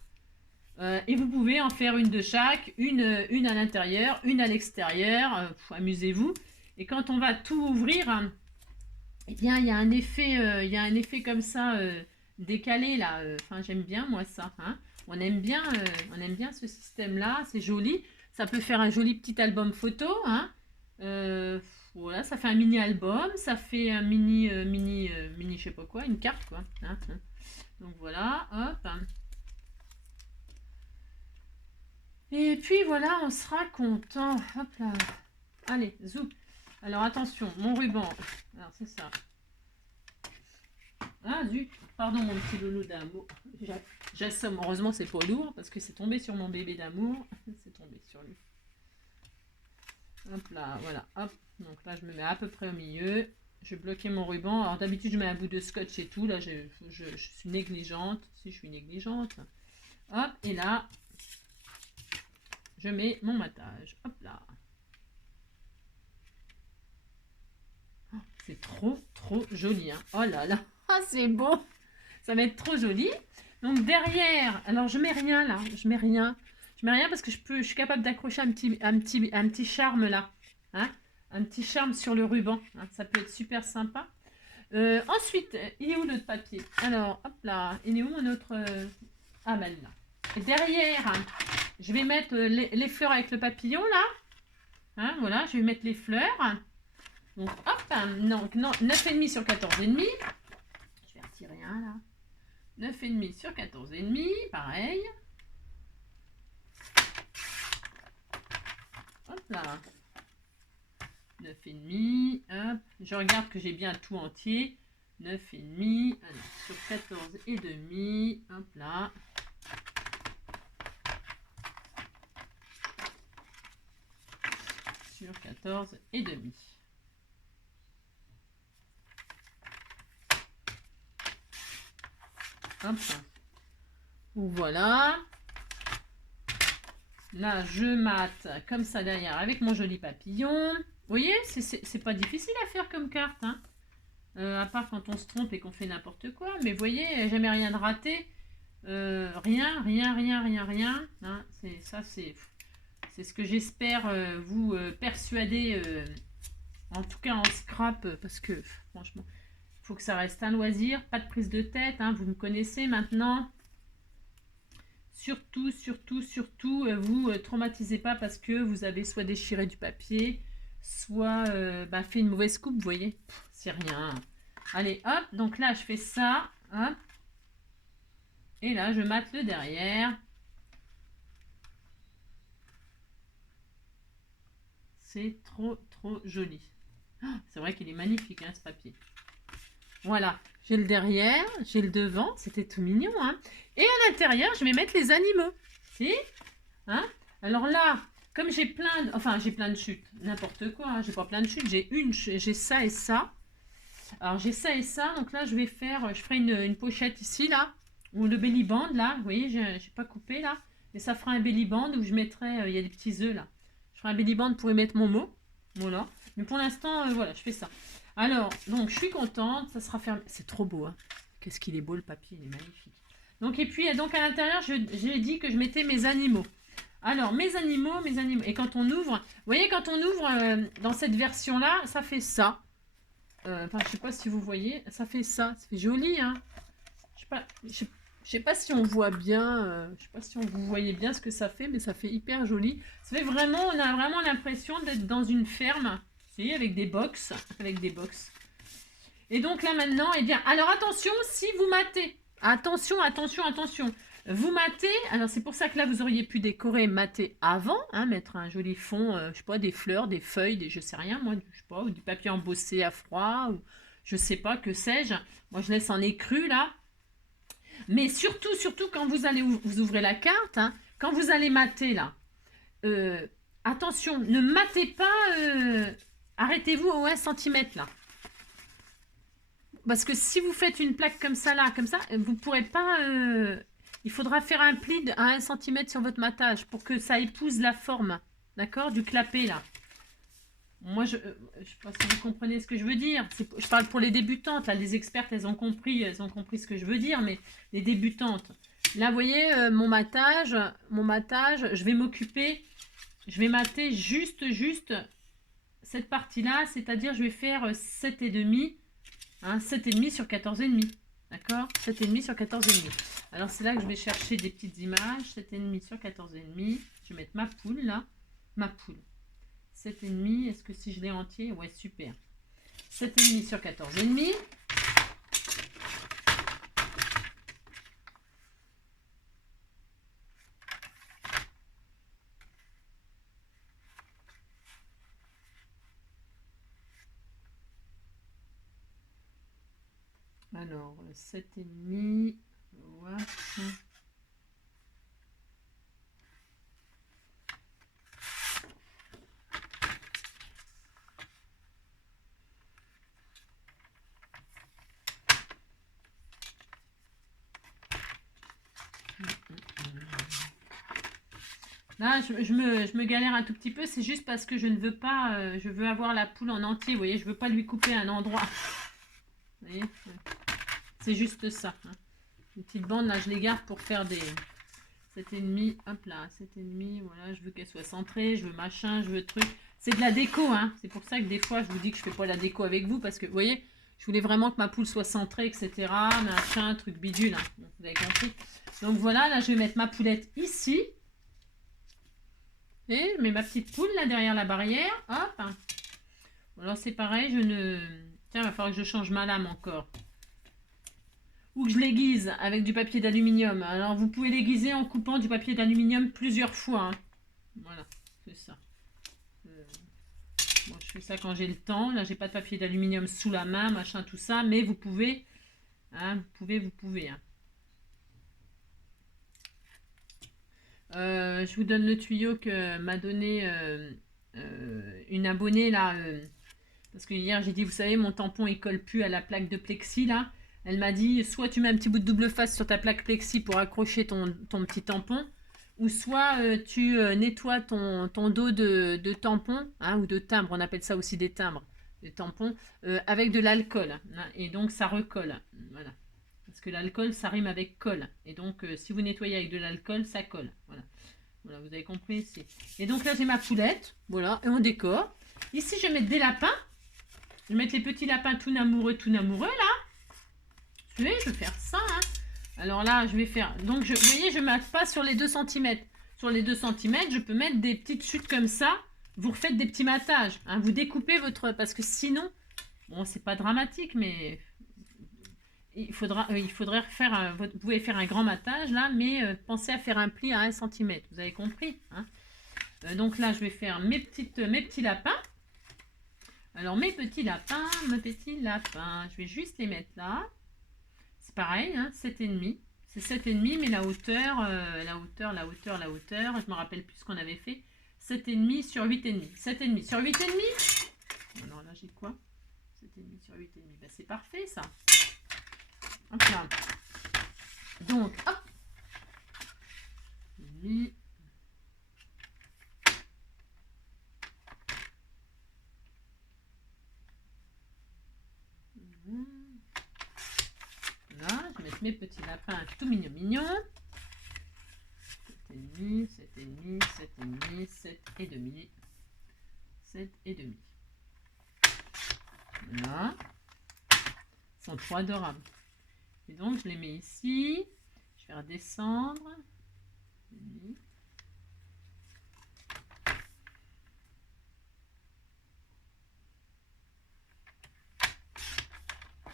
Et vous pouvez en faire une de chaque, une à l'intérieur, une à l'extérieur. Amusez-vous. Et quand on va tout ouvrir, eh bien, il y a un effet comme ça décalé là. Enfin, j'aime bien moi ça. Hein. On aime bien ce système-là. C'est joli. Ça peut faire un joli petit album photo. Hein. Voilà, ça fait un mini-album, ça fait un mini, je sais pas quoi, une carte quoi. Hein. Donc voilà, hop. Et puis voilà, on sera content. Hop là. Allez, zou. Alors attention, mon ruban. Alors c'est ça. Ah zut, pardon mon petit loulou d'amour. J'assomme, heureusement c'est pas lourd parce que c'est tombé sur mon bébé d'amour. C'est tombé sur lui. Hop là, voilà, hop. Donc là, je me mets à peu près au milieu. Je vais bloquer mon ruban. Alors d'habitude, je mets un bout de scotch et tout. Là, je suis négligente. Si je suis négligente. Hop, et là, je mets mon matage. Hop là. Oh, c'est trop, trop joli. Hein. Oh là là, ah, c'est beau. Ça va être trop joli. Donc derrière, alors je mets rien là. Je mets rien parce que je suis capable d'accrocher un petit charme là. Hein, un petit charme sur le ruban. Hein, ça peut être super sympa. Ensuite, il est où notre papier? Alors, hop là. Il est où mon autre... Ah ben là. Et derrière, je vais mettre les fleurs avec le papillon là. Hein, voilà, je vais mettre les fleurs. Donc, hop. Donc, non, 9,5 sur 14,5. Je vais retirer un là. 9,5 sur 14,5, pareil. Hop là. 9,5, hop. Je regarde que j'ai bien tout entier. 9,5, alors sur 14,5, hop là. Sur 14,5. Hop. Voilà. Là, je mate comme ça derrière avec mon joli papillon. Vous voyez, c'est pas difficile à faire comme carte. Hein. À part quand on se trompe et qu'on fait n'importe quoi. Mais vous voyez, jamais rien de raté. Rien. Hein. C'est ce que j'espère vous persuader, en tout cas en scrap, parce que franchement, il faut que ça reste un loisir, pas de prise de tête, hein, vous me connaissez maintenant. Surtout, vous traumatisez pas parce que vous avez soit déchiré du papier, soit fait une mauvaise coupe, vous voyez, c'est rien. Allez, hop, donc là je fais ça, hop, et là je mate le derrière. C'est trop joli. Oh, c'est vrai qu'il est magnifique, hein, ce papier. Voilà, j'ai le derrière, j'ai le devant, c'était tout mignon. Hein. Et à l'intérieur, je vais mettre les animaux. Si hein. Alors là, comme j'ai plein de chutes, n'importe quoi, hein, j'ai pas plein de chutes, j'ai ça et ça. Alors j'ai ça et ça, donc là je ferai une pochette ici, là, ou le belly band, là, vous voyez, j'ai pas coupé, là. Et ça fera un belly band où je mettrai, il y a des petits œufs, là. Je ferai un belly band pour y mettre mon mot. Voilà. Mais pour l'instant, voilà, je fais ça. Alors, donc, je suis contente. Ça sera fermé. C'est trop beau, hein. Qu'est-ce qu'il est beau, le papier. Il est magnifique. Donc, et puis, donc à l'intérieur, j'ai dit que je mettais mes animaux. Alors, mes animaux. Et quand on ouvre, vous voyez, quand on ouvre dans cette version-là, ça fait ça. Enfin, je sais pas si vous voyez. Ça fait ça. Ça fait joli, hein. Je sais pas si on voit bien, je sais pas si vous voyez bien ce que ça fait, mais ça fait hyper joli. Ça fait vraiment, on a vraiment l'impression d'être dans une ferme, si, avec des box. Et donc là maintenant, eh bien, alors attention, si vous matez, attention, vous matez, alors c'est pour ça que là vous auriez pu décorer, mater avant, hein, mettre un joli fond, je sais pas, des fleurs, des feuilles, je sais rien, moi, je sais pas, ou du papier embossé à froid, ou je sais pas, que sais-je. Moi je laisse en écru là. Mais surtout, quand vous ouvrez la carte, hein, quand vous allez mater là, attention, ne matez pas, arrêtez-vous au 1 cm là. Parce que si vous faites une plaque comme ça, vous ne pourrez pas... il faudra faire un pli à 1 cm sur votre matage pour que ça épouse la forme, d'accord, du clapet là. Moi, je ne sais pas si vous comprenez ce que je veux dire. Je parle pour les débutantes. Là, les expertes, elles ont compris ce que je veux dire. Mais les débutantes, là, vous voyez, mon matage, je vais m'occuper, je vais mater juste cette partie-là. C'est-à-dire, je vais faire 7,5, hein, 7,5 sur 14,5. D'accord, 7,5 sur 14,5. Alors, c'est là que je vais chercher des petites images. 7,5 sur 14,5. Je vais mettre ma poule, là. Ma poule. 7,5, est-ce que si je l'ai entier? Ouais, super. 7,5 sur 14,5. Alors, 7,5. Voilà. Là, je me galère un tout petit peu, c'est juste parce que je ne veux pas, je veux avoir la poule en entier, vous voyez, je veux pas lui couper un endroit. Vous voyez, c'est juste ça. Hein. Les petites bandes, là, je les garde pour faire des 7,5, hop là, 7,5, voilà, je veux qu'elle soit centrée, je veux machin, je veux truc. C'est de la déco, hein, c'est pour ça que des fois, je vous dis que je fais pas la déco avec vous, parce que, vous voyez, je voulais vraiment que ma poule soit centrée, etc., machin, truc bidule, hein. Donc, vous avez compris. Donc voilà, là, je vais mettre ma poulette ici. Et je mets ma petite poule là derrière la barrière. Hop. Alors c'est pareil, Tiens, il va falloir que je change ma lame encore. ou que je l'aiguise avec du papier d'aluminium. Alors, vous pouvez l'aiguiser en coupant du papier d'aluminium plusieurs fois. Hein. Voilà, c'est ça. Bon, je fais ça quand j'ai le temps. Là, j'ai pas de papier d'aluminium sous la main, machin, tout ça. Mais vous pouvez. Hein, vous pouvez. Hein. Je vous donne le tuyau que m'a donné une abonnée là. Parce que hier, j'ai dit, vous savez, mon tampon, il colle plus à la plaque de plexi là. Elle m'a dit, soit tu mets un petit bout de double face sur ta plaque plexi pour accrocher ton petit tampon, ou soit tu nettoies ton dos de tampon, hein, ou de timbre, on appelle ça aussi des timbres, des tampons, avec de l'alcool. Hein, et donc, ça recolle. Voilà. Parce que l'alcool, ça rime avec colle. Et donc, si vous nettoyez avec de l'alcool, ça colle. Voilà. Voilà, vous avez compris ici. Et donc là, j'ai ma poulette. Voilà, et on décore. Ici, je vais mettre des lapins. Je vais mettre les petits lapins tout namoureux, là. Je vais faire ça. Hein. Alors là, je vais faire... Donc, vous voyez, je ne mate pas sur les 2 cm. Sur les 2 cm, je peux mettre des petites chutes comme ça. Vous refaites des petits matages. Hein. Vous découpez votre... Parce que sinon... Bon, c'est pas dramatique, mais... Il faudrait refaire... Vous pouvez faire un grand matage, là, mais pensez à faire un pli à 1 cm. Vous avez compris, hein. Donc là, je vais faire mes petits lapins. Alors, mes petits lapins, je vais juste les mettre là. C'est pareil, hein, 7,5. C'est 7,5, mais la hauteur, je me rappelle plus ce qu'on avait fait. 7,5 sur 8,5. 7,5 sur 8,5. Alors là, j'ai quoi? 7,5 sur 8,5. Ben, c'est parfait, ça. Hop là. Donc, hop. Là, je vais mettre mes petits lapins tout mignons. 7,5, 7,5, 7,5, 7,5. 7,5. Voilà. Ils sont trop adorables. Et donc, je les mets ici. Je vais redescendre.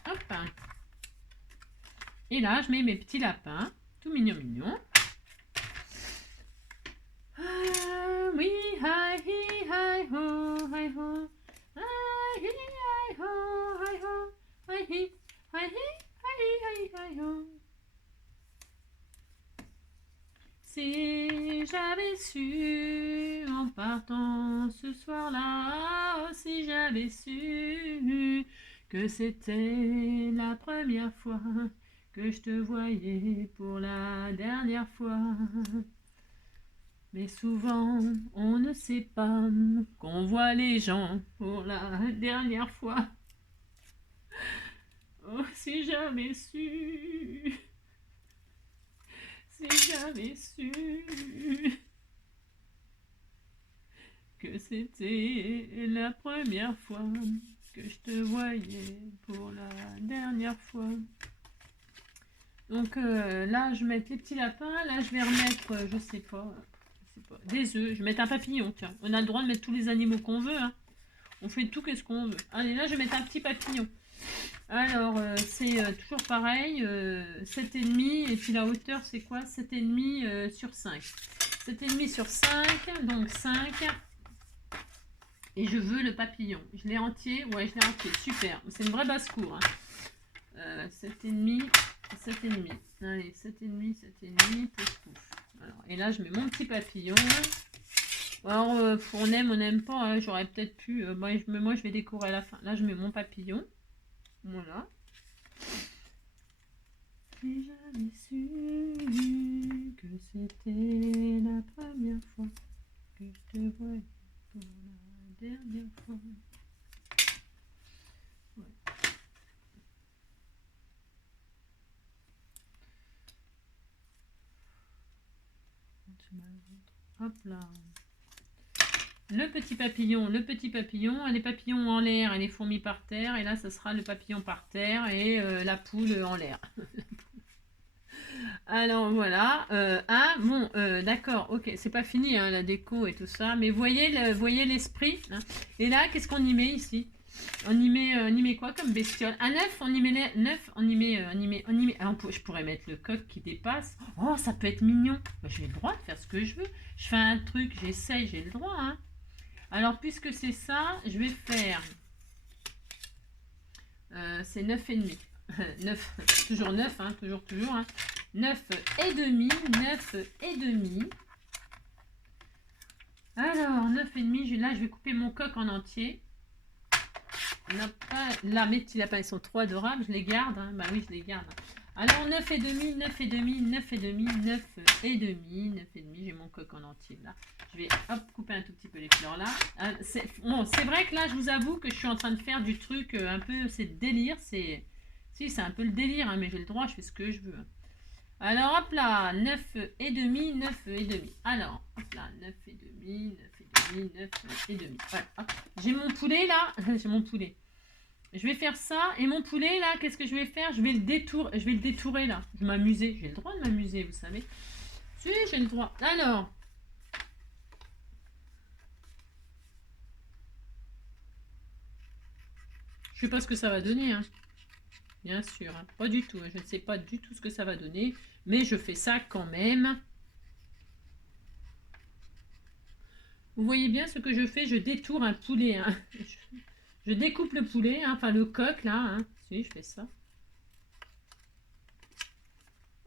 Hop. Et là, je mets mes petits lapins, tout mignons. Oui, hi, hi, hi, ho, hi, ho. Hi, hi, hi, ho, hi, ho. Hi, hi, hi, hi, hi, hi, ho. Si j'avais su en partant ce soir-là, si j'avais su que c'était la première fois que je te voyais pour la dernière fois. Mais souvent, on ne sait pas qu'on voit les gens pour la dernière fois. Oh, si j'avais su... Si j'avais su que c'était la première fois que je te voyais pour la dernière fois. Donc là, je vais mettre les petits lapins. Là, je vais remettre, je sais pas, des œufs. Je vais mettre un papillon, tiens. On a le droit de mettre tous les animaux qu'on veut. Hein. On fait tout qu'est-ce qu'on veut. Allez, là, je vais mettre un petit papillon. Alors, c'est toujours pareil, 7,5, et puis la hauteur, c'est quoi? 7,5 sur 5. 7,5 sur 5, donc 5. Et je veux le papillon. Je l'ai entier? Ouais, je l'ai entier, super. C'est une vraie basse-cour. Hein. 7,5, 7,5. Allez, 7,5, 7,5, pouf, pouf. Alors, et là, je mets mon petit papillon. Alors, on n'aime pas, hein, j'aurais peut-être pu... moi, je vais décorer à la fin. Là, je mets mon papillon. Voilà. Si j'avais su que c'était la première fois que je te voyais pour la dernière fois. Ouais. Hop là. Le petit papillon, les papillons en l'air et les fourmis par terre. Et là, ça sera le papillon par terre et la poule en l'air. Alors voilà. Bon, d'accord, ok, c'est pas fini hein, la déco et tout ça. Mais voyez l'esprit. Hein. Et là, qu'est-ce qu'on y met ici? On y met quoi comme bestiole? Un 9, on y met 9, on y met... Ah, je pourrais mettre le coq qui dépasse. Oh, ça peut être mignon. Bah, j'ai le droit de faire ce que je veux. Je fais un truc, j'essaye, j'ai le droit. Hein. Alors, puisque c'est ça, je vais faire... c'est 9,5. 9, toujours 9, hein, toujours. Hein. 9,5, 9,5. Alors, 9,5, là, je vais couper mon coq en entier. Là, mes petits lapins, ils sont trop adorables, je les garde. Hein. Bah oui, je les garde. Alors, 9,5, 9,5, 9,5, 9,5, j'ai mon coq en entier, là. Je vais, hop, couper un tout petit peu les fleurs, là. Bon, c'est vrai que là, je vous avoue que je suis en train de faire du truc un peu, c'est délire, c'est... Si, c'est un peu le délire, hein, mais j'ai le droit, je fais ce que je veux. Alors, hop là, 9,5, 9,5. Alors, hop là, 9,5, 9,5, 9,5. Voilà, hop. J'ai mon poulet, là. J'ai mon poulet. Je vais faire ça. Et mon poulet, là, qu'est-ce que je vais faire? Je vais le détourer, là. Je vais m'amuser. J'ai le droit de m'amuser, vous savez. Si, j'ai le droit. Alors. Je sais pas ce que ça va donner, hein. Bien sûr, hein. Pas du tout. Je ne sais pas du tout ce que ça va donner. Mais je fais ça quand même. Vous voyez bien ce que je fais? Je détourne un poulet. Hein. Je découpe le poulet, hein, enfin le coq là. Hein. Si, je fais ça.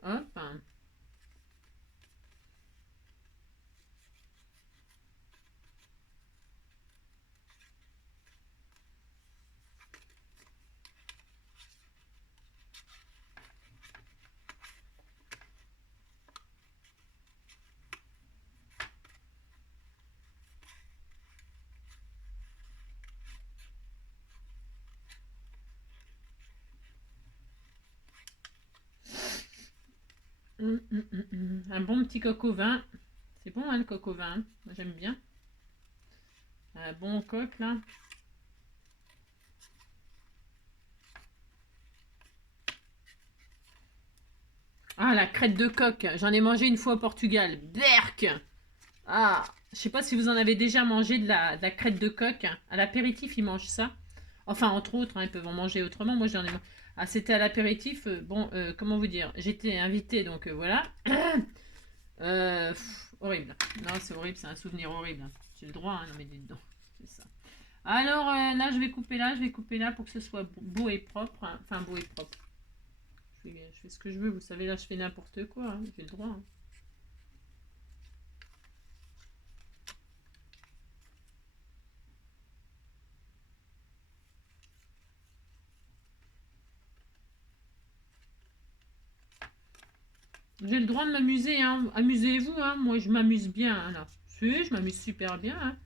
Hop. Hein. Un bon petit coq au vin. C'est bon, hein, le coq au vin. Moi, j'aime bien. Un bon coq, là. Ah, la crête de coq. J'en ai mangé une fois au Portugal. Berk! Ah, je sais pas si vous en avez déjà mangé de la crête de coq. À l'apéritif, ils mangent ça. Enfin, entre autres, hein, ils peuvent en manger autrement. Moi, j'en ai mangé. Ah, c'était à l'apéritif. Bon, comment vous dire? J'étais invitée, donc voilà. Horrible. Non, c'est horrible, c'est un souvenir horrible. J'ai le droit, hein, non mais dites donc. C'est ça. Alors là, je vais couper là pour que ce soit beau et propre. Hein. Enfin, beau et propre. Je fais ce que je veux, vous savez, là, je fais n'importe quoi. Hein. J'ai le droit. Hein. J'ai le droit de m'amuser, hein. Amusez-vous, hein. Moi, je m'amuse bien, hein, là. Si, je m'amuse super bien, hein.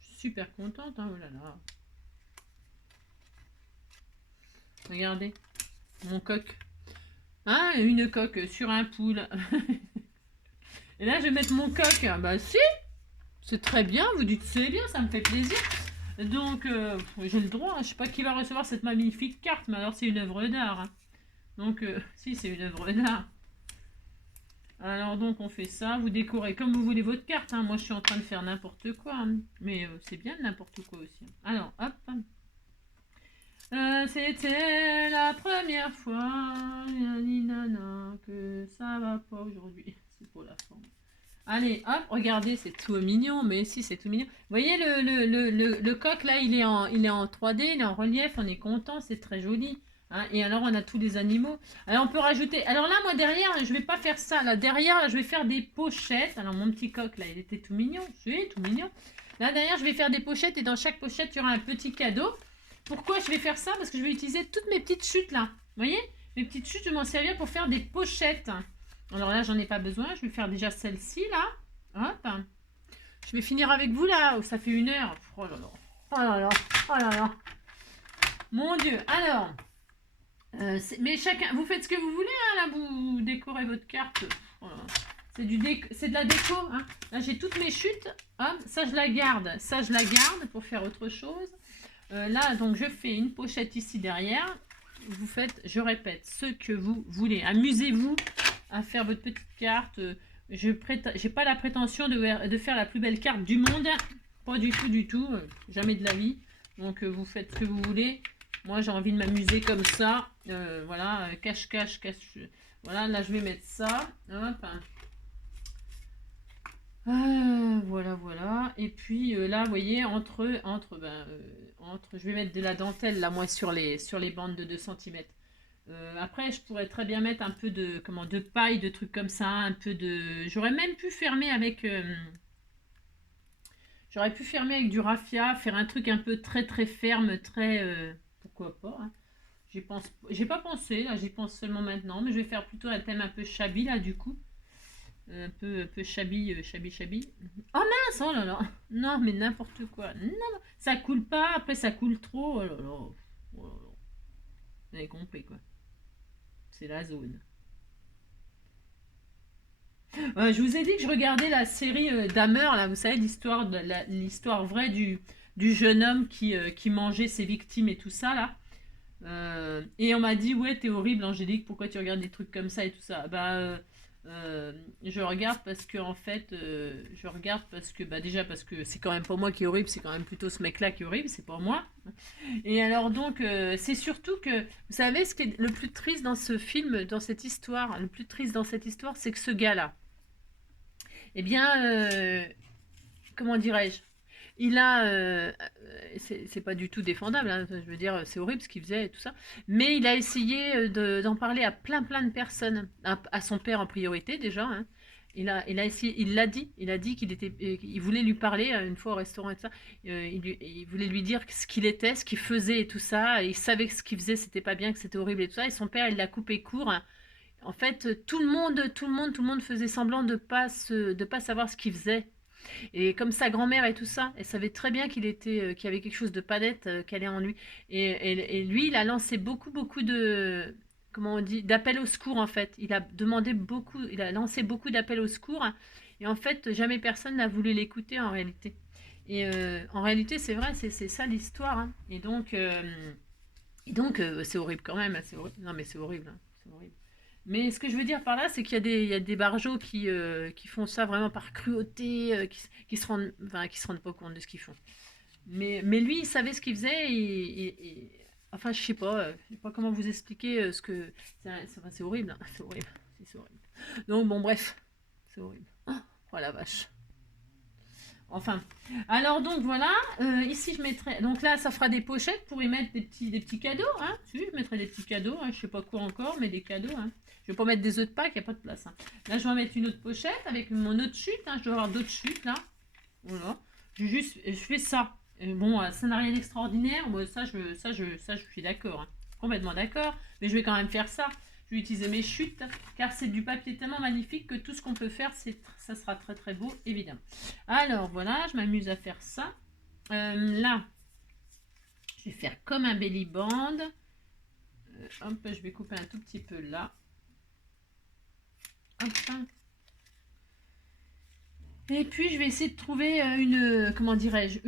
Je suis super contente, hein. Oh là là. Regardez, mon coq. Hein, une coque sur un poule. Et là, je vais mettre mon coq. Bah si, c'est très bien. Vous dites c'est bien, ça me fait plaisir. Donc, j'ai le droit. Hein. Je sais pas qui va recevoir cette magnifique carte, mais alors c'est une œuvre d'art. Hein. Donc, si, c'est une œuvre d'art. Alors donc on fait ça, vous décorez comme vous voulez votre carte, hein. Moi je suis en train de faire n'importe quoi, hein. Mais c'est bien n'importe quoi aussi. Alors hop, c'était la première fois que ça va pas aujourd'hui, c'est pour la forme. Allez hop, regardez, c'est tout mignon, mais si c'est tout mignon. Vous voyez le coq là, il est en 3D, il est en relief, on est content, c'est très joli. Hein, et alors on a tous les animaux. Alors on peut rajouter. Alors là moi derrière je vais pas faire ça. Là derrière je vais faire des pochettes. Alors mon petit coq là il était tout mignon. Oui tout mignon. Là derrière je vais faire des pochettes et dans chaque pochette il y aura un petit cadeau. Pourquoi je vais faire ça? Parce que je vais utiliser toutes mes petites chutes là. Vous voyez? Mes petites chutes je vais m'en servir pour faire des pochettes. Alors là j'en ai pas besoin. Je vais faire déjà celle-ci là. Hop. Je vais finir avec vous là. Ça fait 1 heure. Oh là là. Oh là là. Oh là là. Mon Dieu. Alors. Mais chacun, vous faites ce que vous voulez, hein, là, vous décorez votre carte. Voilà. C'est de la déco. Hein. Là, j'ai toutes mes chutes. Hein. Ça, je la garde. Ça, je la garde pour faire autre chose. Là, donc, je fais une pochette ici derrière. Vous faites, je répète, ce que vous voulez. Amusez-vous à faire votre petite carte. Je n'ai pas la prétention de faire la plus belle carte du monde. Pas du tout, jamais de la vie. Donc vous faites ce que vous voulez. Moi j'ai envie de m'amuser comme ça. Voilà, cache. Voilà, là je vais mettre ça. Hop. Voilà. Et puis là, vous voyez, je vais mettre de la dentelle là, moi, sur les bandes de 2 centimètres. Après, je pourrais très bien mettre un peu de paille, de trucs comme ça, un peu de. J'aurais pu fermer avec du raffia, faire un truc un peu très très ferme, très. Pourquoi pas, hein. J'ai pas pensé, là, j'y pense seulement maintenant, mais je vais faire plutôt un thème un peu shabby là, du coup. Un peu shabby. Oh mince, oh là là. Non, mais n'importe quoi. Non, ça coule pas, après ça coule trop. Oh là là. Oh là là. Vous avez compris quoi. C'est la zone. Je vous ai dit que je regardais la série Dahmer, là, vous savez, l'histoire vraie du jeune homme qui mangeait ses victimes et tout ça, là. Et on m'a dit, ouais, t'es horrible, Angélique, pourquoi tu regardes des trucs comme ça et tout ça? Je regarde parce que, en fait, déjà parce que c'est quand même pas moi qui est horrible, c'est quand même plutôt ce mec-là qui est horrible, c'est pas moi. Et alors, donc, c'est surtout que, vous savez, ce qui est le plus triste dans ce film, dans cette histoire, c'est que ce gars-là, eh bien, comment dirais-je? Il a, c'est pas du tout défendable, hein, je veux dire, c'est horrible ce qu'il faisait et tout ça, mais il a essayé d'en parler à plein de personnes, à son père en priorité déjà, hein. Il a essayé, il a dit il voulait lui parler une fois au restaurant et tout ça, il voulait lui dire ce qu'il était, ce qu'il faisait et tout ça, et il savait que ce qu'il faisait c'était pas bien, que c'était horrible et tout ça, et son père il l'a coupé court, hein. En fait, tout le monde faisait semblant de pas savoir ce qu'il faisait. Et comme sa grand-mère et tout ça, elle savait très bien qu'il y avait quelque chose de pas net qui allait en lui. Et lui, il a lancé beaucoup de, comment on dit, d'appels au secours en fait. Il a lancé beaucoup d'appels au secours. Et en fait, jamais personne n'a voulu l'écouter en réalité. Et en réalité, c'est vrai, c'est ça l'histoire, hein. Et donc, c'est horrible quand même, hein, c'est horrible. Non mais c'est horrible, hein, c'est horrible. Mais ce que je veux dire par là, c'est qu'il y a des barjots qui font ça vraiment par cruauté, qui se rendent pas compte de ce qu'ils font. Mais lui, il savait ce qu'il faisait enfin, je sais pas comment vous expliquer ce que. C'est horrible, hein, c'est horrible. C'est horrible. Donc, bon, bref, c'est horrible. Oh la vache. Enfin, alors donc voilà, ici je mettrai, donc là ça fera des pochettes pour y mettre des petits cadeaux, hein. Si, je mettrai des petits cadeaux, hein. Je sais pas quoi encore, mais des cadeaux, hein. Je vais pas mettre des œufs de Pâques, il n'y a pas de place, hein. Là je vais mettre une autre pochette avec mon autre chute, hein. Je dois avoir d'autres chutes là. Voilà. Je fais ça. Bon, ça n'a rien d'extraordinaire, moi, ça je suis d'accord, hein. Complètement d'accord, mais je vais quand même faire ça. Je vais utiliser mes chutes car c'est du papier tellement magnifique que tout ce qu'on peut faire, ça sera très très beau, évidemment. Alors voilà, je m'amuse à faire ça. Là, je vais faire comme un belly band. Hop, je vais couper un tout petit peu là. Hop. Et puis je vais essayer de trouver comment dirais-je,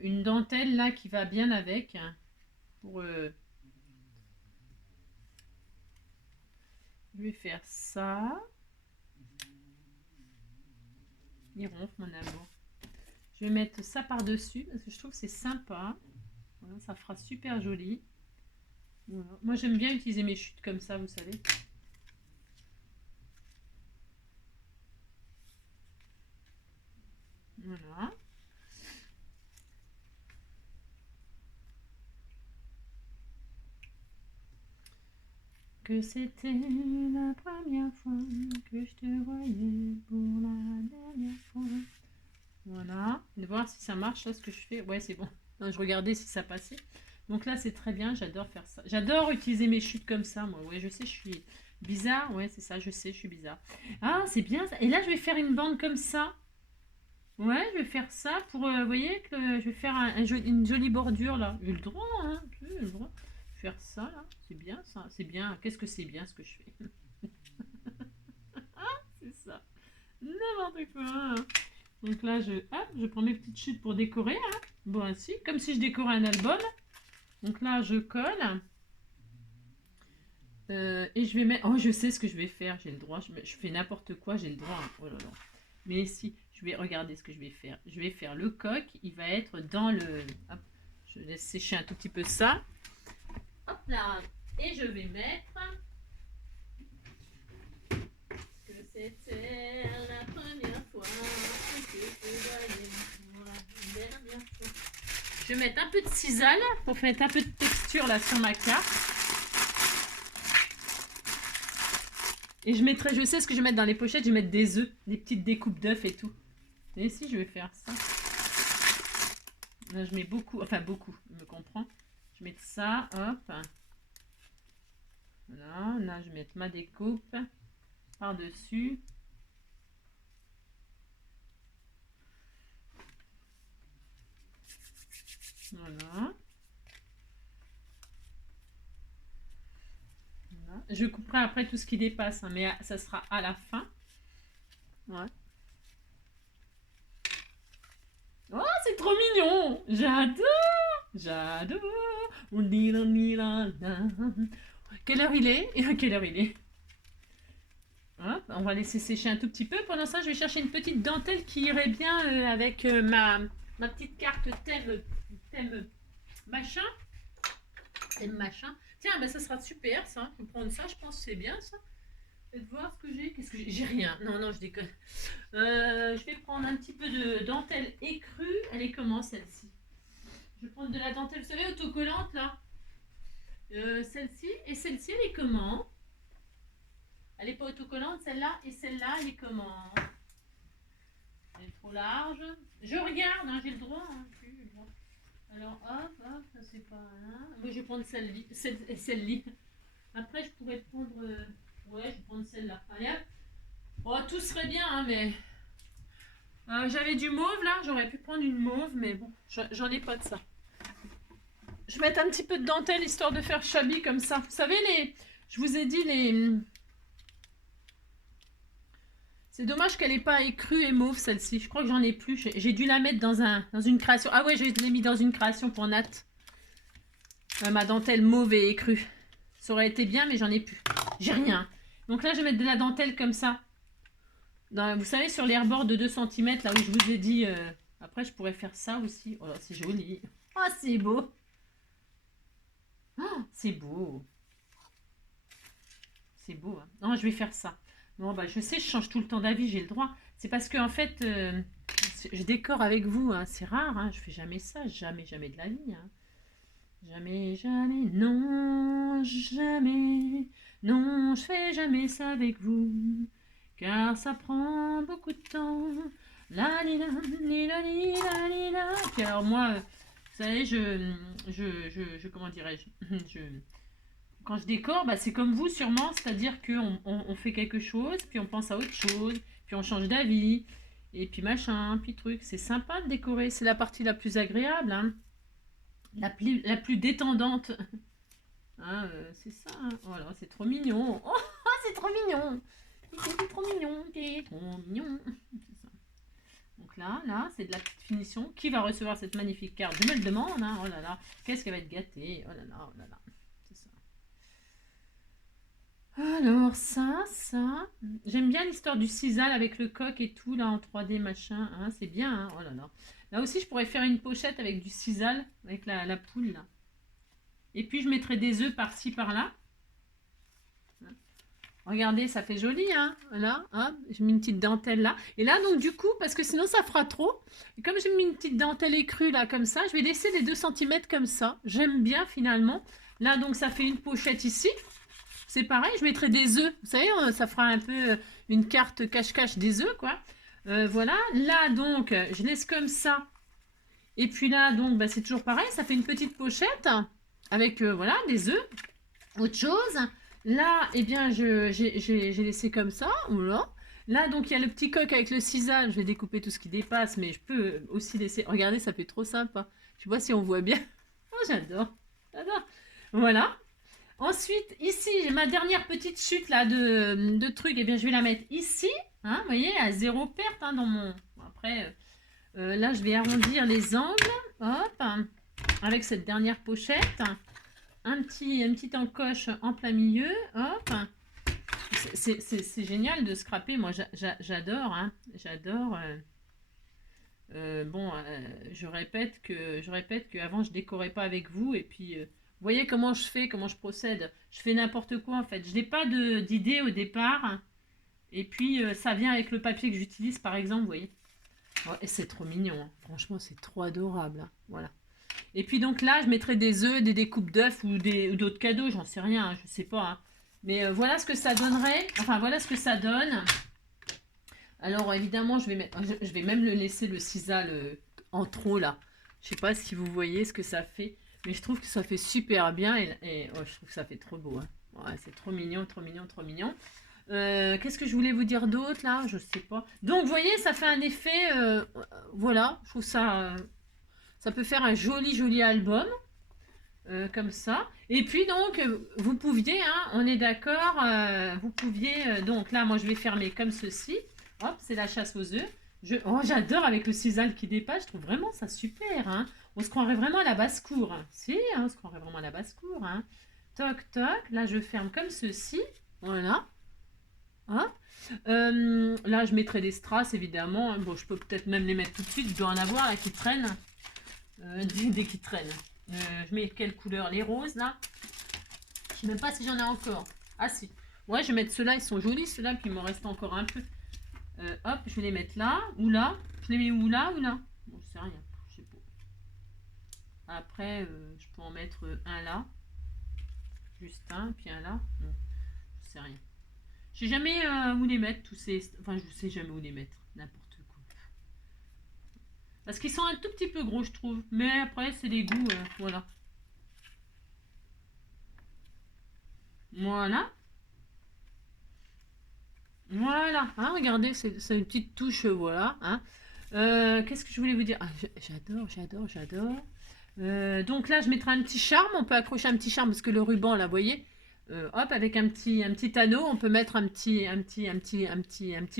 une dentelle là qui va bien avec, hein, pour je vais faire ça. Il ronfle mon amour. Je vais mettre ça par dessus parce que je trouve que c'est sympa. Voilà, ça fera super joli. Voilà. Moi j'aime bien utiliser mes chutes comme ça, vous savez. Voilà. Que c'était la première fois que je te voyais pour la dernière fois. Voilà. De voir si ça marche là ce que je fais. Ouais, c'est bon. Non, je regardais si ça passait. Donc là, c'est très bien. J'adore faire ça. J'adore utiliser mes chutes comme ça, moi. Ouais, je sais, je suis bizarre. Ouais, c'est ça, je sais, je suis bizarre. Ah, c'est bien ça. Et là, je vais faire une bande comme ça. Ouais, je vais faire ça pour, vous voyez, que je vais faire une jolie bordure là. J'ai le droit, hein. J'ai le droit de faire ça là. C'est bien ça. C'est bien. Qu'est-ce que c'est bien ce que je fais? C'est ça. N'importe quoi, hein. Donc là, je prends mes petites chutes pour décorer, hein. Bon, ainsi, comme si je décorais un album. Donc là, je colle. Et je vais mettre. Oh, je sais ce que je vais faire. J'ai le droit. Je fais n'importe quoi. J'ai le droit, hein. Oh là là. Mais si, je vais regarder ce que je vais faire. Je vais faire le coq, il va être dans le... Hop, je laisse sécher un tout petit peu ça. Hop là, et je vais mettre... Que c'était la première fois que je voyais la dernière fois. Je vais mettre un peu de sisal pour mettre un peu de texture là sur ma carte. Et je mettrai, je sais ce que je vais mettre dans les pochettes, je vais mettre des œufs, des petites découpes d'œufs et tout. Et si je vais faire ça. Là je mets beaucoup, enfin beaucoup, je me comprends. Je vais mettre ça, hop. Voilà, là je vais mettre ma découpe par-dessus. Voilà. Voilà. Je couperai après tout ce qui dépasse, hein, mais ça sera à la fin. Ouais. Oh, c'est trop mignon! J'adore! J'adore! Quelle heure il est? Quelle heure il est? Hop, on va laisser sécher un tout petit peu. Pendant ça, je vais chercher une petite dentelle qui irait bien avec ma petite carte thème machin. Thème machin. Tiens, ben ça sera super ça. Je vais prendre ça, je pense que c'est bien ça. Faites voir ce que j'ai. Qu'est-ce que j'ai? J'ai rien. Non, non, je déconne. Je vais prendre un petit peu de dentelle écrue. Elle est comment celle-ci? Je vais prendre de la dentelle, vous savez, autocollante là. Celle-ci. Et celle-ci, elle est comment? Elle n'est pas autocollante, celle-là. Et celle-là, elle est comment? Elle est trop large. Je regarde, hein, j'ai le droit. Hein, alors, hop, hop, ça c'est pas là. Moi, je vais prendre celle-là. Après, je pourrais prendre... ouais, je vais prendre celle-là. Allez, hop. Oh, tout serait bien, hein, mais... j'avais du mauve, là. J'aurais pu prendre une mauve, mais bon, j'en ai pas de ça. Je vais mettre un petit peu de dentelle, histoire de faire shabby comme ça. Vous savez, je vous ai dit, c'est dommage qu'elle n'ait pas écrue et mauve, celle-ci. Je crois que j'en ai plus. J'ai dû la mettre dans une création. Ah ouais, je l'ai mis dans une création pour Nat. Ma dentelle mauve et écrue. Ça aurait été bien, mais j'en ai plus. J'ai rien. Donc là, je vais mettre de la dentelle comme ça. Vous savez, sur les rebords de 2 cm, là où je vous ai dit... après, je pourrais faire ça aussi. Oh, c'est joli. Oh, c'est beau. Oh, c'est beau. C'est beau. Hein. Non, je vais faire ça. Bon, bah, je sais, je change tout le temps d'avis, j'ai le droit. C'est parce que, en fait, je décore avec vous. Hein. C'est rare, hein. Je fais jamais ça. Jamais, jamais de la vie. Hein. Jamais, jamais. Non, jamais. Non, je fais jamais ça avec vous. Car ça prend beaucoup de temps. La li la li la li la li la. Puis alors, moi, vous savez, comment dirais-je quand je décore, bah, c'est comme vous sûrement, c'est-à-dire qu'on fait quelque chose, puis on pense à autre chose, puis on change d'avis, et puis machin, puis truc. C'est sympa de décorer, c'est la partie la plus agréable, hein. la plus détendante. Hein, c'est ça, hein. Voilà, c'est trop mignon. Oh, c'est trop mignon. C'est trop mignon, c'est trop mignon. C'est ça. Donc là, c'est de la petite finition. Qui va recevoir cette magnifique carte? Je me le demande, hein. Oh là là, qu'est-ce qu'elle va être gâtée. Oh là là, oh là là. Alors, ça. J'aime bien l'histoire du sisal avec le coq et tout, là, en 3D, machin. Hein, c'est bien, hein. Oh là là. Là aussi, je pourrais faire une pochette avec du sisal, avec la poule, là. Et puis, je mettrai des œufs par-ci, par-là. Regardez, ça fait joli, hein. Voilà, hop, j'ai mis une petite dentelle là. Et là, donc, du coup, parce que sinon, ça fera trop. Et comme j'ai mis une petite dentelle écrue, là, comme ça, je vais laisser les 2 cm comme ça. J'aime bien, finalement. Là, donc, ça fait une pochette ici. C'est pareil, je mettrai des œufs. Vous savez, ça fera un peu une carte cache-cache des œufs, quoi. Voilà. Là, donc, je laisse comme ça. Et puis là, donc, bah, c'est toujours pareil. Ça fait une petite pochette avec, voilà, des œufs. Autre chose. Là, eh bien, j'ai laissé comme ça. Voilà. Là, donc, il y a le petit coq avec le sisal. Je vais découper tout ce qui dépasse, mais je peux aussi laisser... Regardez, ça fait trop sympa. Je sais pas si on voit bien. Oh, j'adore. J'adore. Voilà. Ensuite, ici, j'ai ma dernière petite chute là de trucs. Et bien, je vais la mettre ici. Hein, vous voyez, à 0 perte hein, dans mon... Après, là, je vais arrondir les angles. Hop. Avec cette dernière pochette. Un petit encoche en plein milieu. Hop. c'est génial de scraper. Moi, j'adore, hein. J'adore. Bon, je répète qu'avant je décorais pas avec vous et puis vous voyez comment je fais, comment je procède. Je fais n'importe quoi en fait. Je n'ai pas d'idée au départ et puis ça vient avec le papier que j'utilise par exemple, vous voyez. Ouais, et c'est trop mignon, hein. Franchement c'est trop adorable, hein. Voilà. Et puis donc là je mettrai des œufs, des découpes d'œufs ou d'autres cadeaux, j'en sais rien, hein, je sais pas, hein. Mais voilà ce que ça donnerait. Enfin voilà ce que ça donne. Alors évidemment, je vais même le laisser le sisal en trop là. Je sais pas si vous voyez ce que ça fait, mais je trouve que ça fait super bien et oh, je trouve que ça fait trop beau, hein. Ouais, c'est trop mignon, trop mignon, trop mignon. Qu'est-ce que je voulais vous dire d'autre là? Je sais pas. Donc vous voyez, ça fait un effet, voilà, je trouve ça, ça peut faire un joli joli album. Comme ça. Et puis donc, vous pouviez, hein, on est d'accord, vous pouviez, donc là, moi je vais fermer comme ceci. Hop, c'est la chasse aux œufs. Oh, j'adore avec le sisal qui dépasse, je trouve vraiment ça super, hein. On se croirait vraiment à la basse-cour. Si, hein, on se croirait vraiment à la basse-cour, hein. Toc, toc, là je ferme comme ceci. Voilà. Hop. Là, je mettrai des strass, évidemment. Bon, je peux peut-être même les mettre tout de suite. Je dois en avoir là qui traînent. Dès qu'ils traînent. Je mets quelle couleur? Les roses là. Je sais même pas si j'en ai encore. Ah si. Ouais, je vais mettre ceux-là, ils sont jolis ceux-là, puis il m'en reste encore un peu. Hop, je vais les mettre là ou là. Je les mets où là ou là? Bon, je sais rien. Je sais pas. Après, je peux en mettre un là. Juste un, puis un là. Non, je sais rien. Je sais jamais où les mettre, tous ces. Enfin, je sais jamais où les mettre. N'importe quoi. Parce qu'ils sont un tout petit peu gros, je trouve. Mais après, c'est des goûts. Voilà. Voilà. Voilà. Hein, regardez, c'est une petite touche. Voilà. Hein. Qu'est-ce que je voulais vous dire? Ah, j'adore, j'adore, j'adore. Donc là, je mettrai un petit charme. On peut accrocher un petit charme parce que le ruban, là, vous voyez. Hop, avec un petit anneau, on peut mettre un petit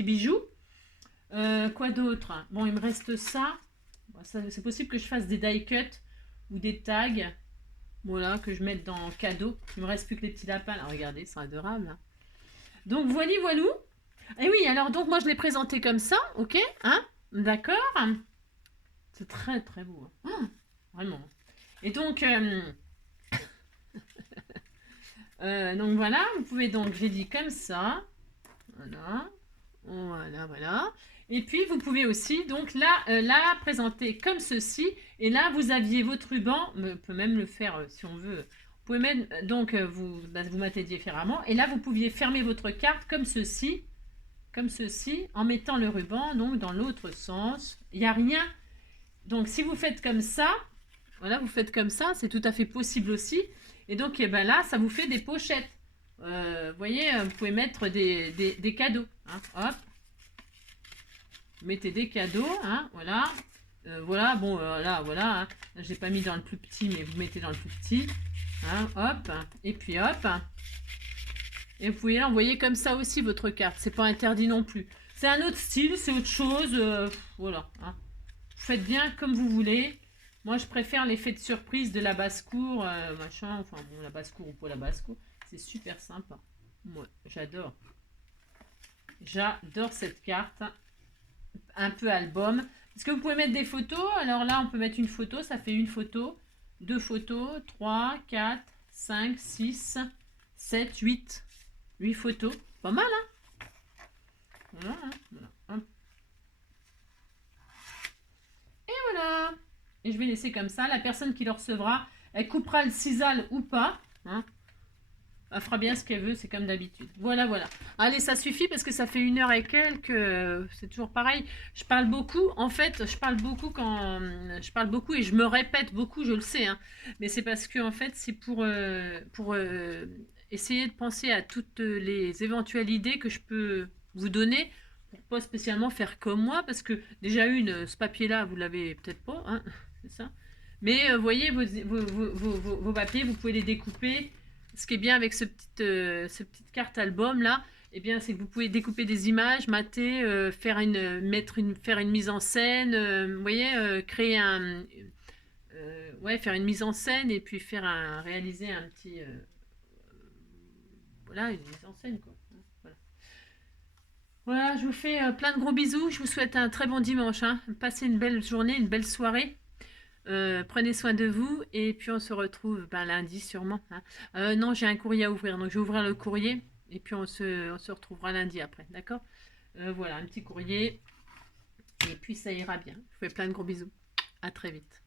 bijou. Quoi d'autre? Bon, il me reste ça. Bon, c'est possible que je fasse des die cut ou des tags. Voilà, que je mette dans cadeau. Il me reste plus que les petits lapins. Là, regardez, ils sont adorables, hein. Donc, voilà, voilou. Et oui, alors, donc, moi, je l'ai présenté comme ça, ok, hein, d'accord. C'est très, très beau, hein. Oh, vraiment. Et donc, voilà, vous pouvez donc, j'ai dit comme ça. Voilà, voilà, voilà. Et puis, vous pouvez aussi, donc, la présenter comme ceci. Et là, vous aviez votre ruban. On peut même le faire si on veut. Vous pouvez mettre, donc, vous mettez différemment. Et là, vous pouviez fermer votre carte comme ceci, en mettant le ruban, donc, dans l'autre sens. Il n'y a rien. Donc, si vous faites comme ça, voilà, vous faites comme ça, c'est tout à fait possible aussi. Et donc, eh ben là, ça vous fait des pochettes. Vous voyez, vous pouvez mettre des cadeaux, hein. Hop. Vous mettez des cadeaux, hein, voilà. Voilà, bon, là, voilà. Hein. J'ai pas mis dans le plus petit, mais vous mettez dans le plus petit. Hein, hop. Et puis hop. Et vous pouvez l'envoyer comme ça aussi, votre carte. C'est pas interdit non plus. C'est un autre style, c'est autre chose. Voilà. Hein. Vous faites bien comme vous voulez. Moi, je préfère l'effet de surprise de la basse-cour, machin. Enfin, bon, la basse-cour ou pas la basse-cour. C'est super sympa. Moi, j'adore. J'adore cette carte. Un peu album. Est-ce que vous pouvez mettre des photos? Alors là, on peut mettre une photo. Ça fait une photo, deux photos, 3, 4, 5, 6, 7, 8. 8 photos. Pas mal, hein? Voilà, hein, voilà. Et voilà. Et je vais laisser comme ça. La personne qui le recevra, elle coupera le sisal ou pas. Hein. Elle fera bien ce qu'elle veut, c'est comme d'habitude. Voilà, voilà. Allez, ça suffit parce que ça fait 1 heure et quelques. C'est toujours pareil. Je parle beaucoup. En fait, je parle beaucoup et je me répète beaucoup, je le sais. Hein. Mais c'est parce que, en fait, c'est pour essayer de penser à toutes les éventuelles idées que je peux vous donner pour pas spécialement faire comme moi. Parce que déjà, ce papier-là, vous l'avez peut-être pas. Hein, c'est ça. Mais vous voyez, vos papiers, vous pouvez les découper. Ce qui est bien avec ce petite carte album là, eh bien, c'est que vous pouvez découper des images, mater, faire une mise en scène, vous voyez, faire une mise en scène et puis réaliser un petit, voilà, une mise en scène quoi. Voilà. Voilà, je vous fais plein de gros bisous. Je vous souhaite un très bon dimanche, hein. Passez une belle journée, une belle soirée. Prenez soin de vous et puis on se retrouve lundi sûrement, hein. Non, j'ai un courrier à ouvrir, donc je vais ouvrir le courrier et puis on se retrouvera lundi après, d'accord? Voilà, un petit courrier et puis ça ira bien. Je vous fais plein de gros bisous. À très vite.